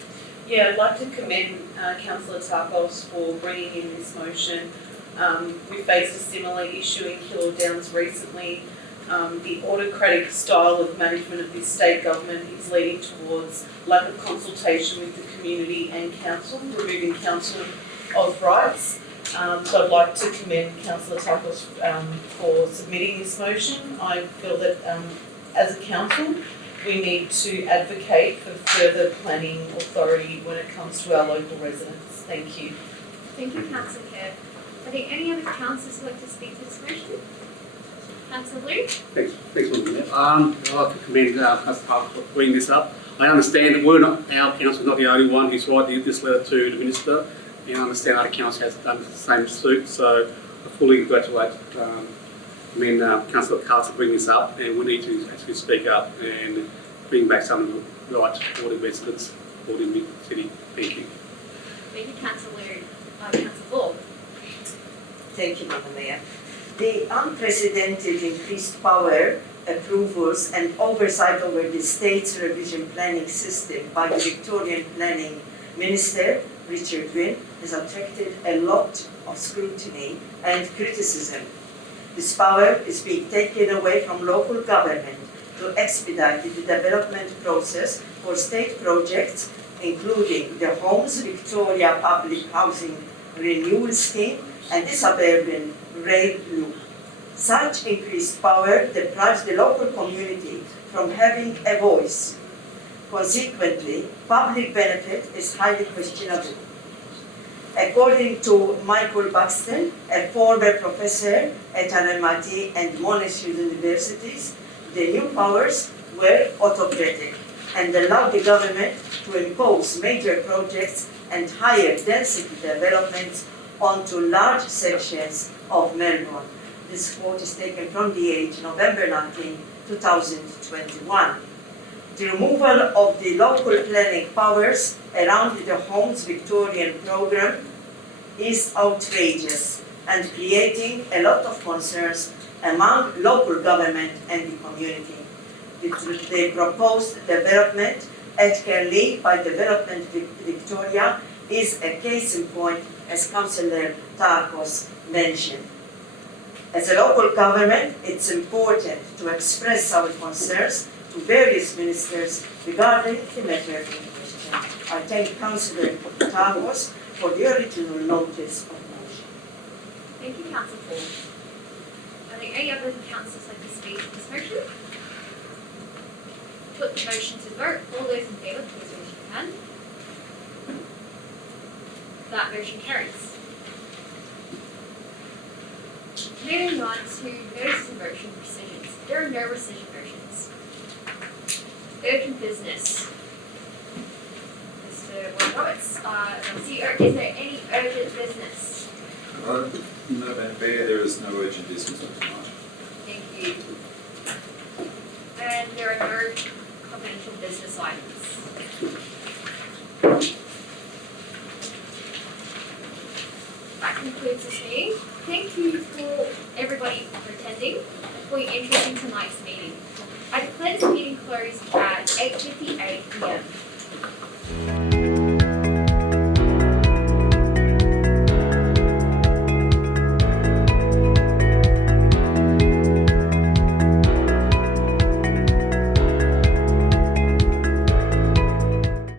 Yeah, I'd like to commend Councillor Tarkos for bringing in this motion. We faced a similar issue in Killaloe Downs recently. The autocratic style of management of this state government is leading towards lack of consultation with the community and council, removing council of rights. So I'd like to commend Councillor Tarkos for submitting this motion. I feel that as a council, we need to advocate for further planning authority when it comes to our local residents. Thank you. Thank you, Councillor Kerr. Are there any other councillors who would like to speak to this motion? Councillor Blue? Thanks, Madam Mayor. I'd like to commend Councillor Tarkos for bringing this up. I understand that our council is not the only one who's writing this letter to the Minister, and I understand other councils has done the same suit, so I fully congratulate Councillor Carter for bringing this up, and we need to actually speak up and bring back some of the rights for the residents of the city. Thank you. Thank you, Councillor Councillor Ball. Thank you, Madam Mayor. The unprecedented increased power, approvals and oversight over the state's revision planning system by the Victorian Planning Minister, Richard Wynne, has attracted a lot of scrutiny and criticism. This power is being taken away from local government to expedite the development process for state projects, including the Homes Victoria Public Housing Renewal Scheme and the Suburban Rail Loop. Such increased power deprives the local community from having a voice. Consequently, public benefit is highly questionable. According to Michael Buxton, a former professor at RMIT and Monash universities, the new powers were autocratic and allowed the government to impose major projects and higher density developments onto large sections of Melbourne. This quote is taken from The Age, November 19, 2021. The removal of the local planning powers around the Homes Victorian program is outrageous and creating a lot of concerns among local government and the community. The proposed development at Cantley by Development Victoria is a case in point, as Councillor Tarkos mentioned. As a local government, it's important to express our concerns to various ministers regarding the matter in question. I thank Councillor Tarkos for the original notice of motion. Thank you, Councillor Paul. Are there any other councillors like to speak to this motion? Put the motion to vote. All those in favour, please raise your hand. That motion carries. Moving on to notices of motion rescissions. There are no rescission motions. Urgent business. Mr. Warren Roberts, is there any urgent business? No, Madam Mayor, there is no urgent business tonight. Thank you. And there are no confidential business items. That concludes this meeting. Thank you for everybody for attending and for your interest in tonight's meeting. I declare this meeting closed at 8:58 p.m.